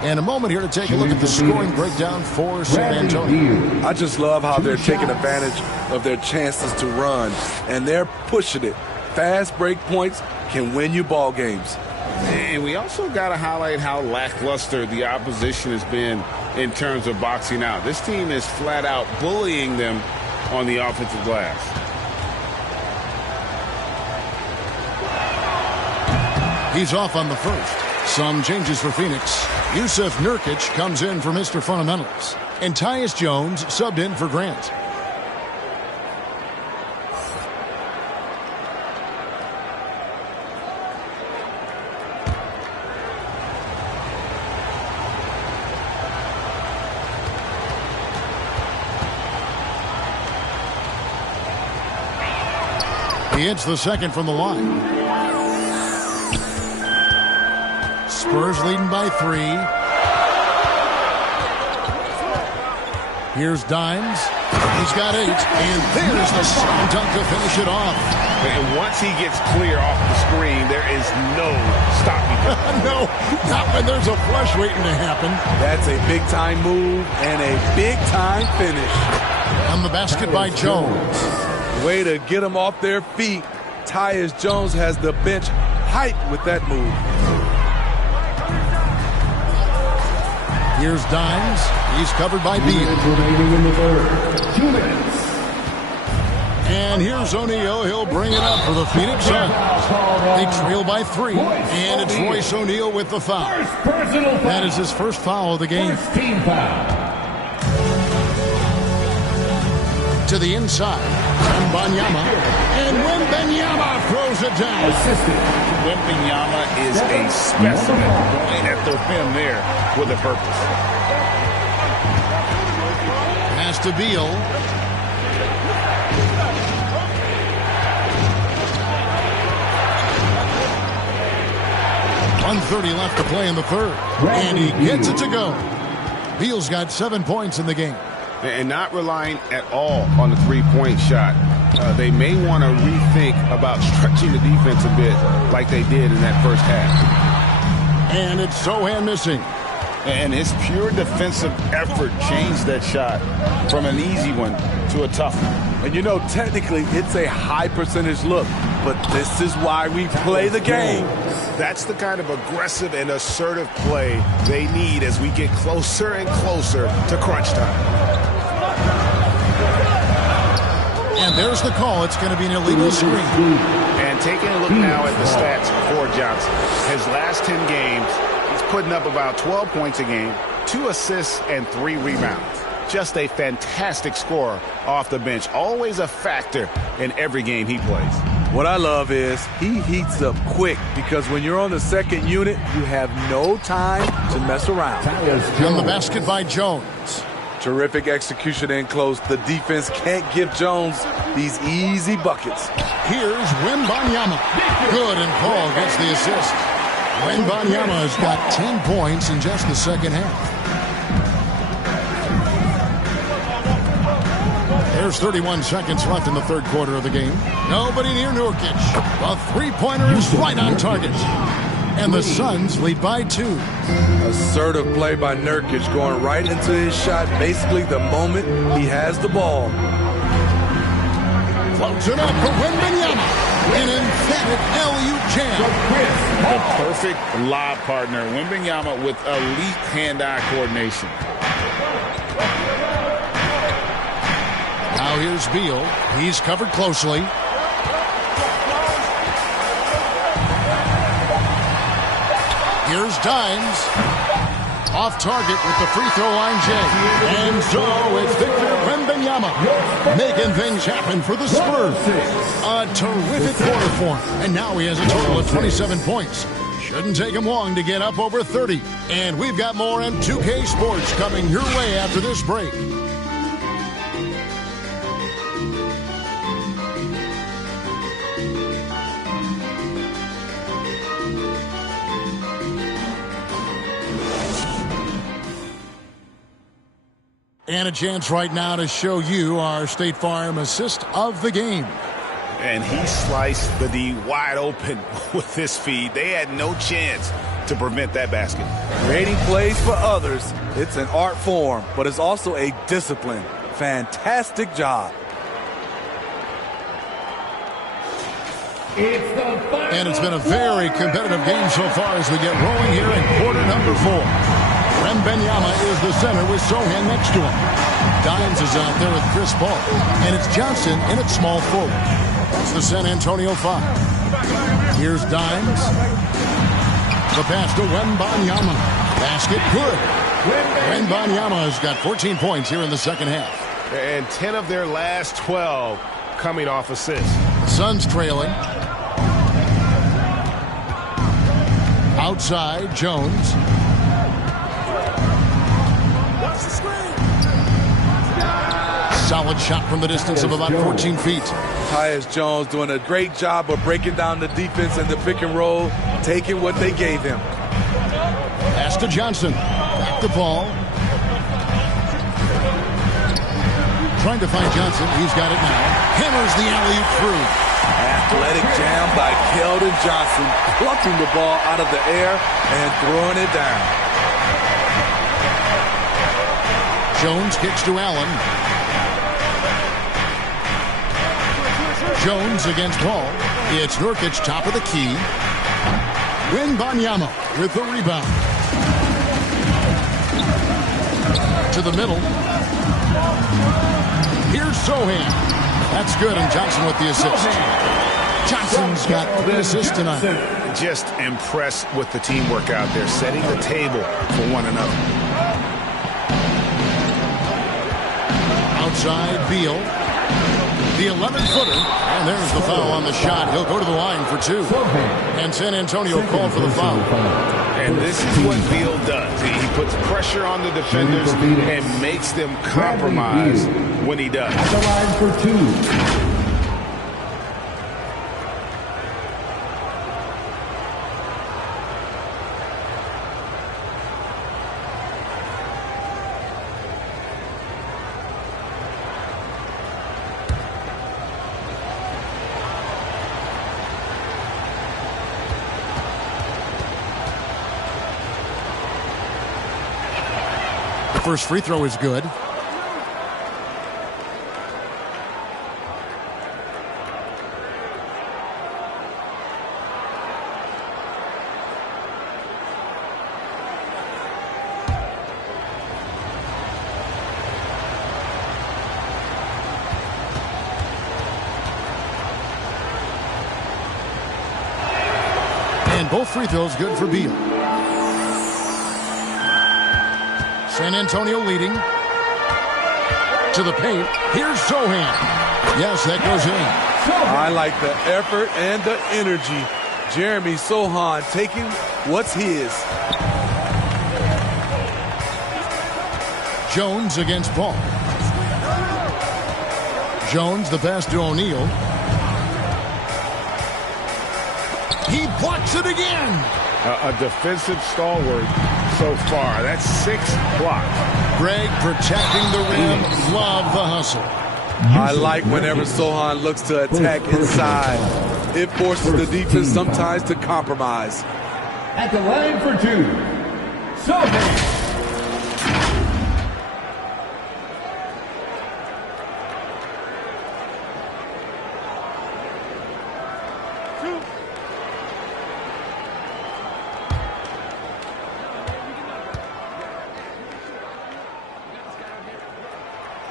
And a moment here to take a look at the scoring breakdown for San Antonio. I just love how they're taking advantage of their chances to run, and they're pushing it. Fast break points can win you ball games. And we also got to highlight how lackluster the opposition has been in terms of boxing out. This team is flat out bullying them on the offensive glass. He's off on the first. Some changes for Phoenix. Yusuf Nurkic comes in for Mr. Fundamentals. And Tyus Jones subbed in for Grant. He hits the second from the line. Spurs leading by 3. Here's Dimes. He's got 8. And there's the slam dunk to finish it off. And once he gets clear off the screen, there is no stopping him. No, not when there's a flush waiting to happen. That's a big-time move and a big-time finish. On the basket by Jones. Way to get them off their feet. Tyus Jones has the bench hyped with that move. Here's Dimes. He's covered by Beal. Remaining in the third. 2 minutes. And And here's O'Neal. He'll bring it up for the Phoenix Suns. They trail by 3. And it's Royce O'Neal with the foul. That is his first foul of the game. Team foul. To the inside, Wembanyama, and Wembanyama throws it down. Wembanyama is a specimen, going at the rim there with a purpose. Pass to Beal. .130 left to play in the third, and he gets it to go. Beal's got 7 points in the game. And not relying at all on the three-point shot. They may want to rethink about stretching the defense a bit like they did in that first half. And it's Sohan missing. And his pure defensive effort changed that shot from an easy one to a tough one. And you know, technically, it's a high percentage look, but this is why we play the game. That's the kind of aggressive and assertive play they need as we get closer and closer to crunch time. And there's the call. It's going to be an illegal screen. And taking a look now at the stats for Johnson. His last 10 games, he's putting up about 12 points a game, 2 assists, and 3 rebounds. Just a fantastic scorer off the bench. Always a factor in every game he plays. What I love is he heats up quick because when you're on the second unit, you have no time to mess around. On the basket by Jones. Terrific execution in close. The defense can't give Jones these easy buckets. Here's Wembanyama. Good, and Paul gets the assist. Wembanyama has got 10 points in just the second half. There's 31 seconds left in the third quarter of the game. Nobody near Nurkic. A three-pointer is right on target. And the Suns lead by 2. Assertive play by Nurkic, going right into his shot basically the moment he has the ball. Floats it up for Wembanyama. An emphatic LU jam. The perfect lob partner. Wembanyama with elite hand-eye coordination. Now here's Beal. He's covered closely. Here's Dimes. Off target with the free throw line Jay. And so it's Victor Wembanyama making things happen for the Spurs. A terrific quarter for him. And now he has a total of 27 points. Shouldn't take him long to get up over 30. And we've got more on 2K Sports coming your way after this break. And a chance right now to show you our State Farm assist of the game. And he sliced the D wide open with his feed. They had no chance to prevent that basket. Creating plays for others, it's an art form, but it's also a discipline. Fantastic job. And it's been a very competitive game so far as we get rolling here in quarter number 4. Wembanyama is the center with Sohan next to him. Dimes is out there with Chris Paul. And it's Johnson in at small forward. It's the San Antonio 5. Here's Dimes. The pass to Wembanyama. Basket good. Wembanyama has got 14 points here in the second half. And 10 of their last 12 coming off assists. Suns trailing. Outside, Jones. Solid shot from the distance of about 14 feet. Tyus Jones doing a great job of breaking down the defense and the pick and roll, taking what they gave him. Pass to Johnson. Back to Paul. Trying to find Johnson. He's got it now. Hammers the alley-oop through. Athletic jam by Keldon Johnson, plucking the ball out of the air and throwing it down. Jones kicks to Allen. Jones against Paul. It's Nurkic, top of the key. Wembanyama with the rebound. To the middle. Here's Sohan. That's good, and Johnson with the assist. Johnson's got 3 assists tonight. Just impressed with the teamwork out there, setting the table for one another. Outside, Beal. The 11-footer. And there's the foul on the shot. He'll go to the line for 2. And San Antonio called for the foul. And this is what Beal does. He puts pressure on the defenders and makes them compromise when he does. At the line for 2. First free throw is good. And both free throws good for Beal. San Antonio leading. To the paint. Here's Sohan. Yes, that goes in. I like the effort and the energy. Jeremy Sohan taking what's his. Jones against Paul. Jones, the pass to O'Neal. He blocks it again. A defensive stalwart so far. That's 6 blocks. Greg protecting the rim. Love the hustle. I like whenever Sohan looks to attack inside. It forces the defense sometimes to compromise. At the line for 2, Sohan.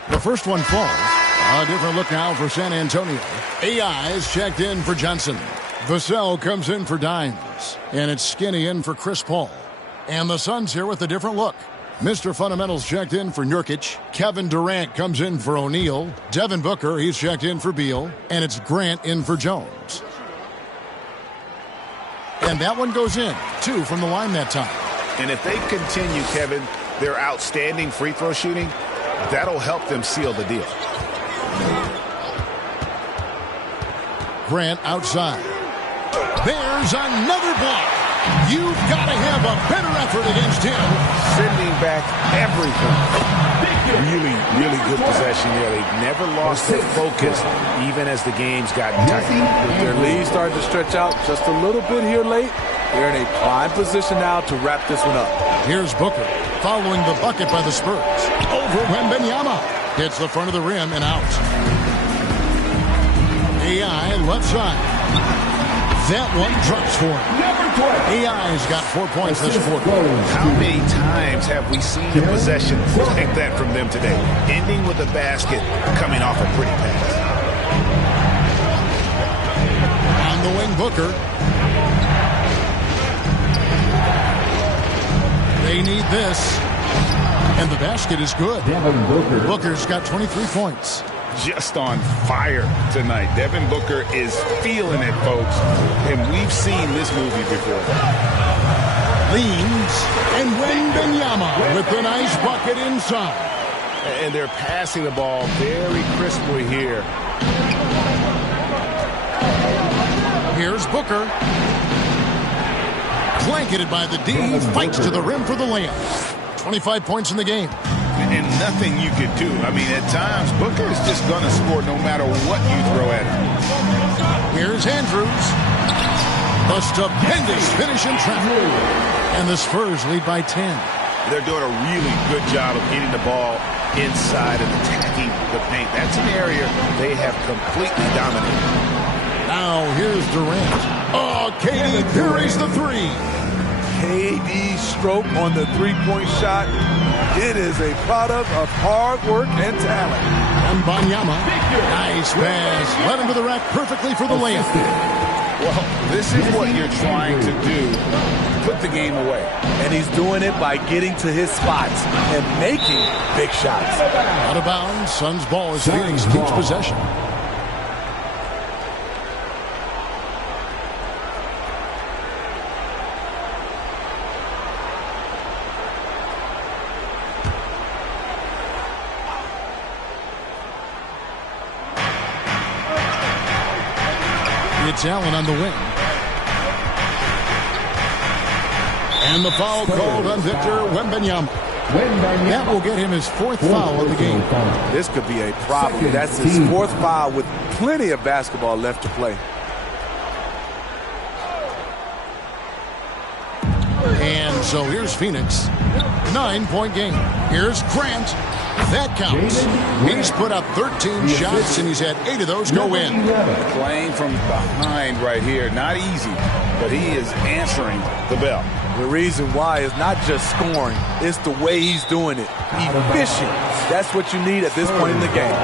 The first one falls. A different look now for San Antonio. AI is checked in for Johnson. Vassell comes in for Dimes. And it's Skinny in for Chris Paul. And the Suns here with a different look. Mr. Fundamentals checked in for Nurkic. Kevin Durant comes in for O'Neal. Devin Booker, he's checked in for Beal. And it's Grant in for Jones. And that one goes in. 2 from the line that time. And if they continue, Kevin, their outstanding free throw shooting, that'll help them seal the deal. Grant outside. There's another block. You've got to have a better effort against him. Sending back everything. Really, really good possession there. They've never lost their focus, even as the game's gotten tight. With their lead starting to stretch out just a little bit here late, they're in a prime position now to wrap this one up. Here's Booker, following the bucket by the Spurs. Over Wembanyama. Hits the front of the rim and out. AI left side. That one drops for him. AI's got 4 points this quarter. How many times have we seen a possession like that from them today? Ending with a basket, coming off a pretty pass. On the wing, Booker. They need this. And the basket is good. Booker's got 23 points. Just on fire tonight. Devin Booker is feeling it, folks. And we've seen this movie before. Leans. And Wembanyama with a nice bucket inside. And they're passing the ball very crisply here. Here's Booker. Blanketed by the D. Fights to the rim for the layup. 25 points in the game. And nothing you could do. I mean, at times, Booker is just going to score no matter what you throw at him. Here's Andrews. A stupendous finish in traffic. And the Spurs lead by 10. They're doing a really good job of getting the ball inside and attacking the paint. That's an area they have completely dominated. Now here's Durant. Oh, Katy buries the 3. KD's stroke on the three-point shot, it is a product of hard work and talent. And Banyama, nice pass, led him to the rack perfectly for the layup. Well, this is what you're trying to do, put the game away. And he's doing it by getting to his spots and making big shots. Out of bounds, Suns ball as Phoenix keeps possession. It's Allen on the wing. And the foul called on Victor Wembanyama. That will get him his fourth foul of the game. This could be a problem. That's his fourth foul with plenty of basketball left to play. And so here's Phoenix. 9-point game. Here's Grant. That counts. He's put up 13 shots, and he's had 8 of those go in. Playing from behind right here. Not easy, but he is answering the bell. The reason why is not just scoring. It's the way he's doing it. Efficient. That's what you need at this point in the game.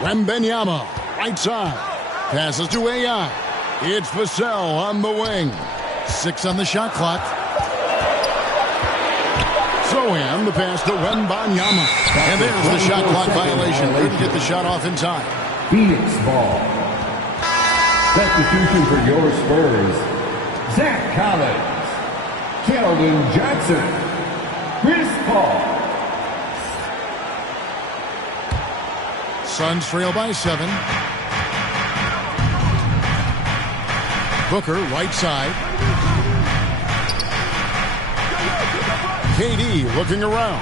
Wembanyama, right side. Passes to AI. It's Vassell on the wing. 6 on the shot clock. Sohan, the pass to Wembanyama. And there's the shot clock violation. Couldn't get the shot off in time. Phoenix ball. Substitution for your Spurs. Zach Collins. Keldon Johnson. Chris Paul. Suns trail by 7. Booker, right side. KD looking around.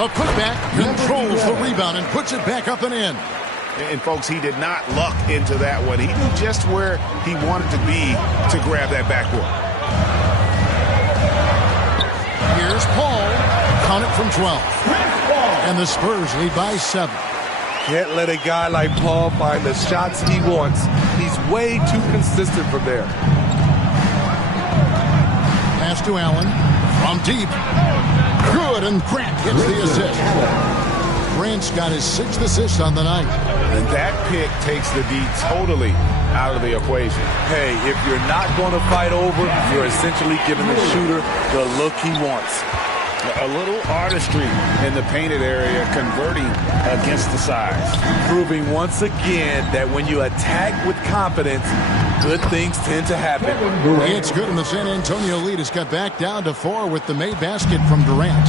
A putback, controls the rebound and puts it back up and in. And folks, he did not luck into that one. He knew just where he wanted to be to grab that backboard. Here's Paul. Count it from 12. And the Spurs lead by 7. Can't let a guy like Paul find the shots he wants. He's way too consistent from there. Pass to Allen. From deep. Good, and Grant gets the assist. Grant's got his 6th assist on the night. And that pick takes the D totally out of the equation. Hey, if you're not going to fight over, you're essentially giving the shooter the look he wants. A little artistry in the painted area, converting against the size. Proving once again that when you attack with confidence, good things tend to happen. It's good, and the San Antonio lead has got back down to 4 with the made basket from Durant.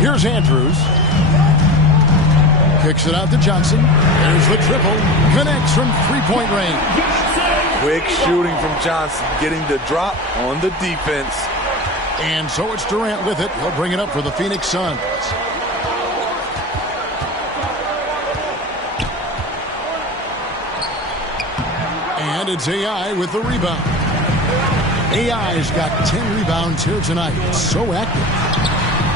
Here's Andrews. Kicks it out to Johnson. There's the triple. Connects from three-point range. Quick shooting from Johnson, getting the drop on the defense. And so it's Durant with it. He'll bring it up for the Phoenix Suns. And it's AI with the rebound. AI's got 10 rebounds here tonight. So active.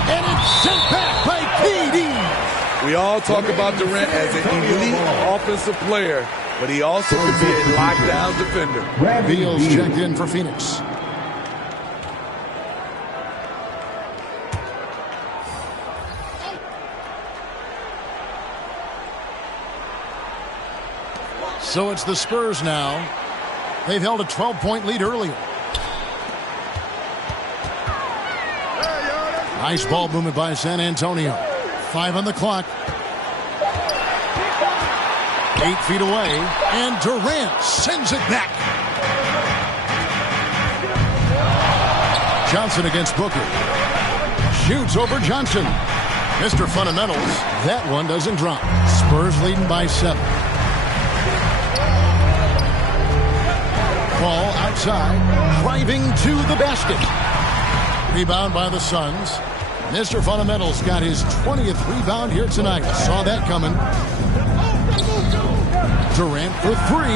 And it's sent back by KD. We all talk about Durant as an elite offensive player, but he also could be a lockdown defender. Beal's checked in for Phoenix. So it's the Spurs now. They've held a 12-point lead earlier. Nice ball movement by San Antonio. 5 on the clock. 8 feet away, and Durant sends it back. Johnson against Booker. Shoots over Johnson. Mr. Fundamentals, that one doesn't drop. Spurs leading by 7. Ball outside, driving to the basket. Rebound by the Suns. Mr. Fundamentals got his 20th rebound here tonight. Saw that coming. Durant for three.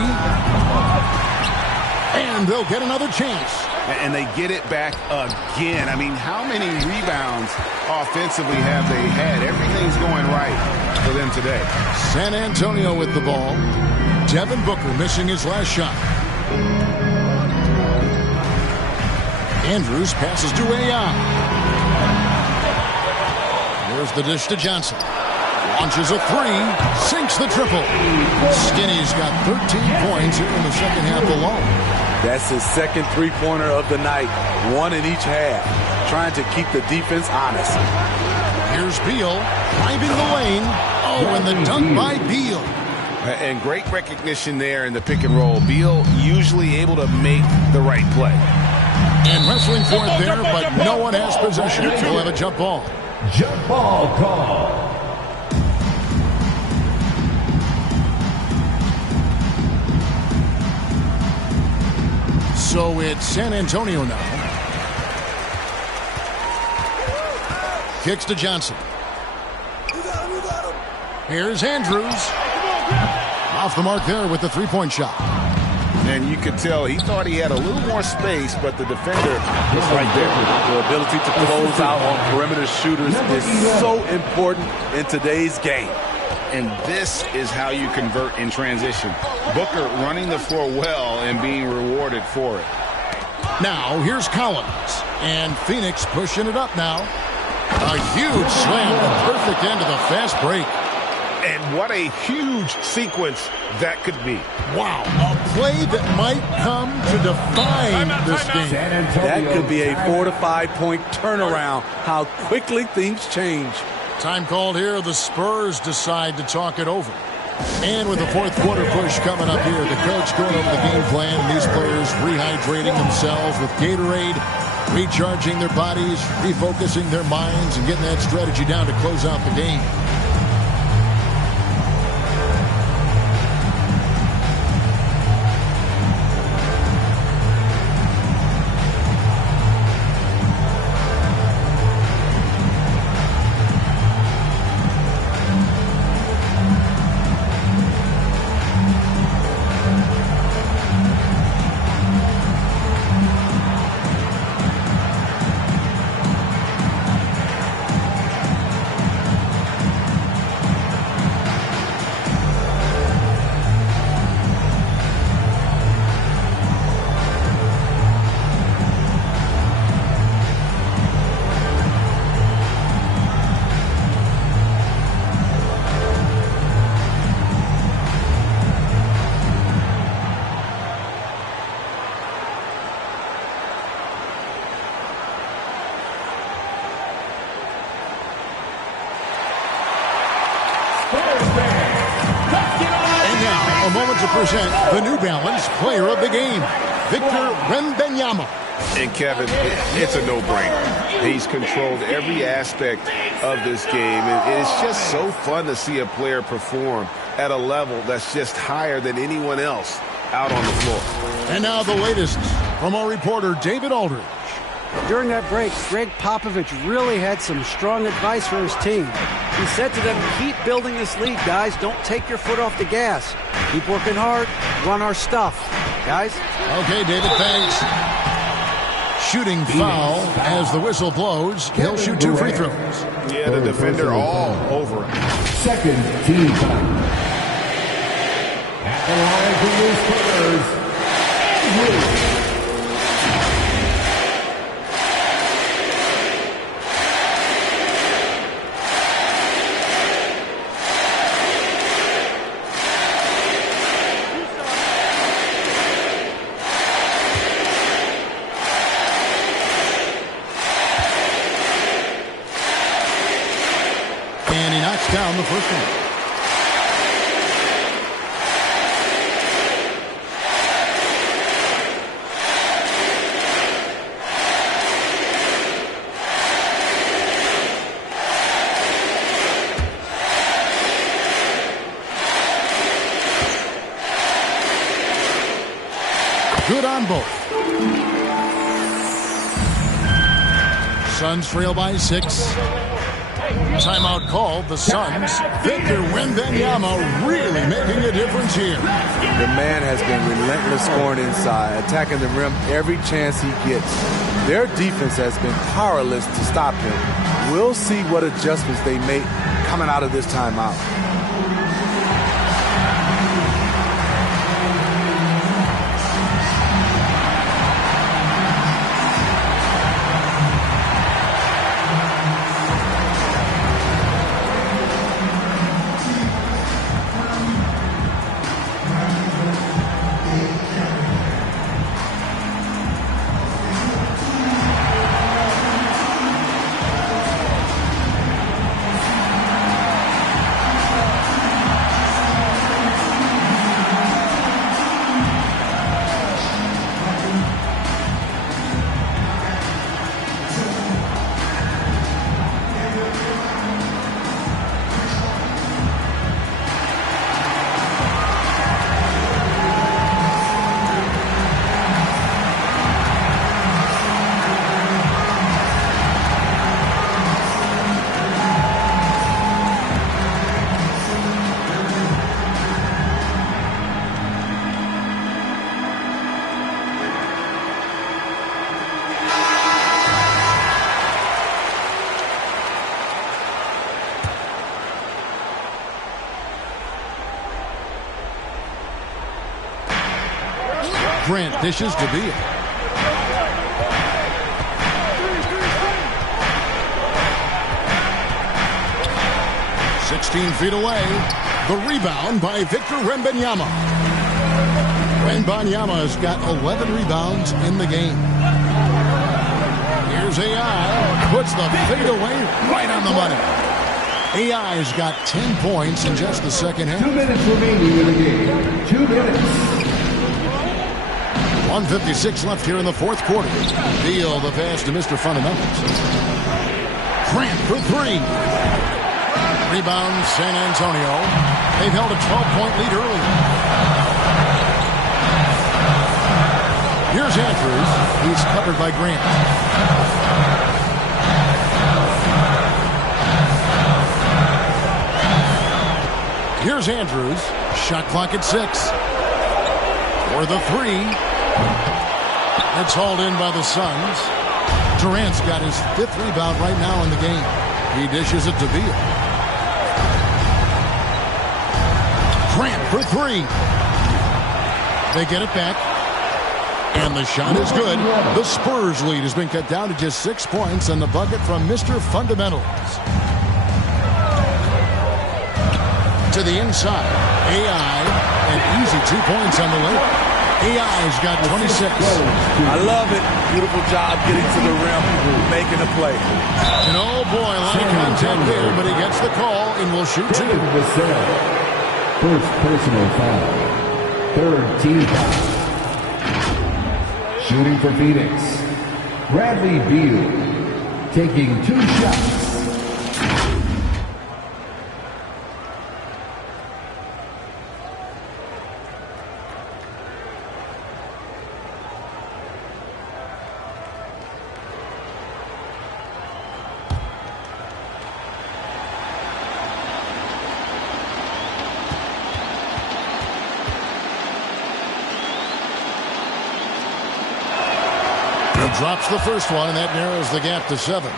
And they'll get another chance. And they get it back again. I mean, how many rebounds offensively have they had? Everything's going right for them today. San Antonio with the ball. Devin Booker missing his last shot. Andrews passes to Ai. Here's the dish to Johnson. Launches a three. Sinks the triple. Skinny's got 13 points here in the second half alone. That's his second three-pointer of the night. One in each half. Trying to keep the defense honest. Here's Beal driving the lane. Oh, and the dunk by Beal. And great recognition there in the pick and roll. Beal usually able to make the right play. And wrestling for it there, but no one has possession. We'll have a jump ball. Jump ball call. So it's San Antonio now. Kicks to Johnson. Here's Andrews. Off the mark there with the three-point shot. And you could tell he thought he had a little more space, but the defender was right there. The ability to close out on perimeter shooters is so important in today's game. And this is how you convert in transition. Booker running the floor well and being rewarded for it. Now, here's Collins. And Phoenix pushing it up now. A huge slam, the perfect end of the fast break. And what a huge sequence that could be. Wow, a play that might come to define this game. That could be a 4 to 5 point turnaround. How quickly things change. Time called here. The Spurs decide to talk it over. And with the fourth quarter push coming up here, the coach going over the game plan, and these players rehydrating themselves with Gatorade, recharging their bodies, refocusing their minds, and getting that strategy down to close out the game. A moment to present the New Balance Player of the Game, Victor Wembanyama. And Kevin, it's a no-brainer. He's controlled every aspect of this game. And it's just so fun to see a player perform at a level that's just higher than anyone else out on the floor. And now the latest from our reporter, David Aldridge. During that break, Greg Popovich really had some strong advice for his team. He said to them, keep building this lead, guys. Don't take your foot off the gas. Keep working hard. Run our stuff. Guys? Okay, David, thanks. Shooting foul as the whistle blows. He'll shoot 2 free throws. Yeah, the defender all over him. Second team foul. At the line for your Spurs, Andrews. Down the first one. Good on both. Suns trail by 6. Timeout called. The Suns. Victor Wembanyama really making a difference here. The man has been relentless scoring inside, attacking the rim every chance he gets. Their defense has been powerless to stop him. We'll see what adjustments they make coming out of this timeout. Grant dishes to Beal. "16 feet away. The rebound by Victor Wembanyama. Wembanyama has got 11 rebounds in the game. Here's AI. Puts the fadeaway right on the money. AI's got 10 points in just the second half. 2 minutes remaining in the game. 2 minutes. 1:56 left here in the fourth quarter. Beal the pass to Mr. Fundamentals. Grant for 3. Rebound San Antonio. They've held a 12-point lead early. Here's Andrews. He's covered by Grant. Here's Andrews. Shot clock at 6. For the 3. It's hauled in by the Suns. Durant's got his 5th rebound right now in the game. He dishes it to Beal. Grant for 3. They get it back. And the shot is good. The Spurs lead has been cut down to just 6 points, and the bucket from Mr. Fundamentals. To the inside. AI, an easy 2 points on the layup. AI's got 26. I love it. Beautiful job getting to the rim, making a play. And oh boy, a lot of contact there, but he gets the call and will shoot 2. First personal foul. 3rd team foul. Shooting for Phoenix. Bradley Beal taking 2 shots. Drops the first one, and that narrows the gap to 7.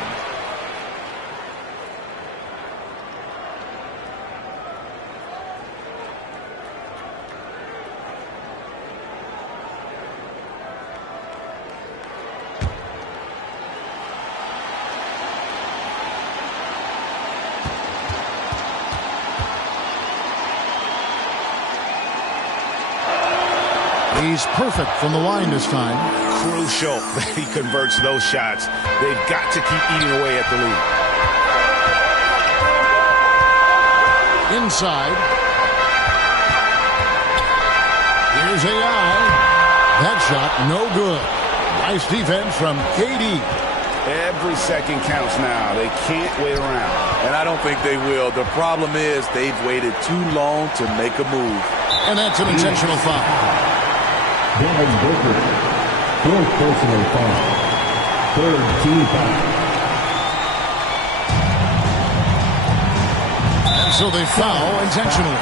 He's perfect from the line this time. Crucial that he converts those shots. They've got to keep eating away at the lead. Inside. Here's AI. That shot, no good. Nice defense from KD. Every second counts now. They can't wait around. And I don't think they will. The problem is they've waited too long to make a move. And that's an intentional foul. Devin Booker, 4th personal foul. 3rd team foul. So they foul intentionally.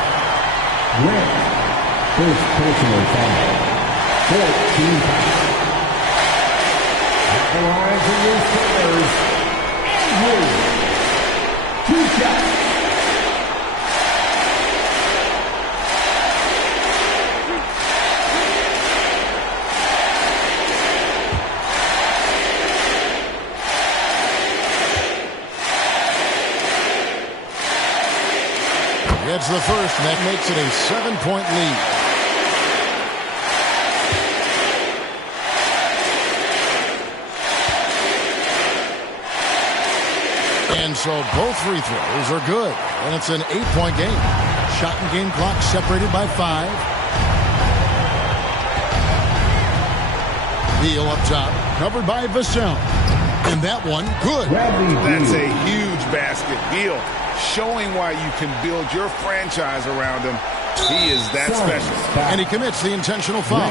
Red. First personal foul. 14 fouls. At the line for your Spurs. Andrew. 2 shots. Gets the first, and that makes it a 7-point lead. And so both free throws are good, and it's an 8-point game. Shot and game clock separated by 5. Beal up top, covered by Vassell. And that one, good. That's a huge basket. Beal showing why you can build your franchise around him. He is that special. And he commits the intentional foul.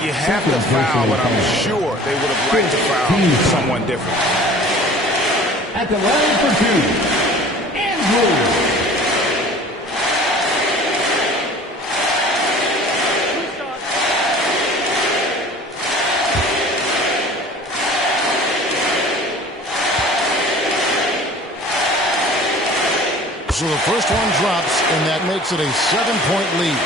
You have to foul, but I'm sure they would have liked to foul someone different. At the line for 2, Andrew. So the first one drops, and that makes it a 7-point lead.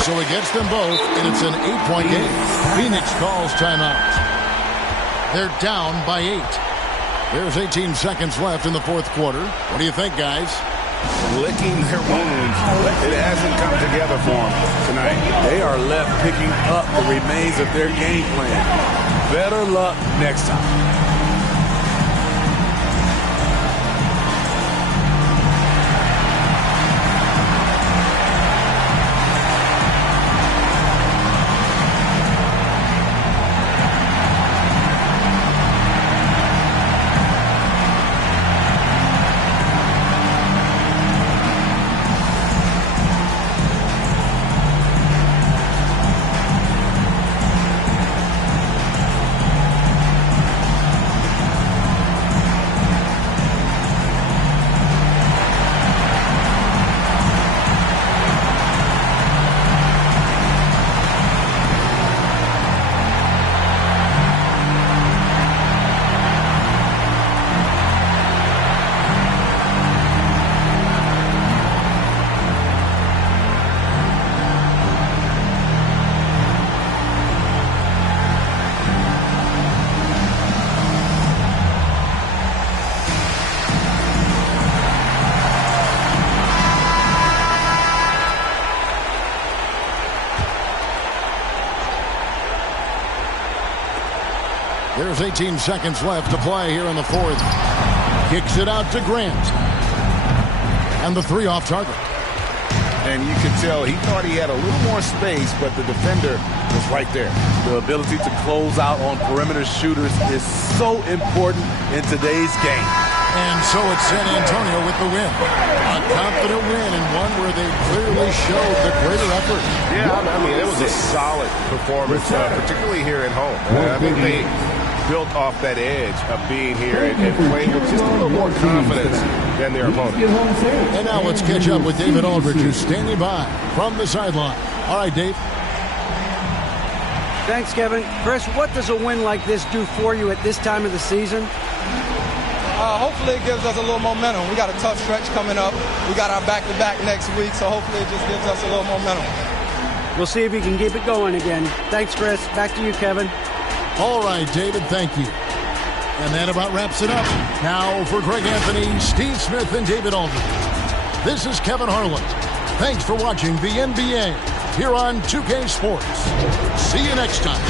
So he gets them both, and it's an 8-point game. Phoenix calls timeout. They're down by 8. There's 18 seconds left in the fourth quarter. What do you think, guys? Licking their wounds. It hasn't come together for them tonight. They are left picking up the remains of their game plan. Better luck next time. There's 18 seconds left to play here in the fourth. Kicks it out to Grant. And the 3 off target. And you could tell he thought he had a little more space, but the defender was right there. The ability to close out on perimeter shooters is so important in today's game. And so it's San Antonio with the win. A confident win, and one where they clearly showed the greater effort. Yeah, I mean, it was a solid performance, particularly here at home. I think they built off that edge of being here and playing with just a little more confidence than their opponent. And now let's catch up with David Aldridge, who's standing by from the sideline. All right, Dave. Thanks, Kevin. Chris, what does a win like this do for you at this time of the season? Hopefully it gives us a little momentum. We got a tough stretch coming up. We got our back-to-back next week, so hopefully it just gives us a little momentum. We'll see if he can keep it going again. Thanks, Chris. Back to you, Kevin. All right, David, thank you. And that about wraps it up. Now for Greg Anthony, Steve Smith, and David Aldridge. This is Kevin Harlan. Thanks for watching the NBA here on 2K Sports. See you next time.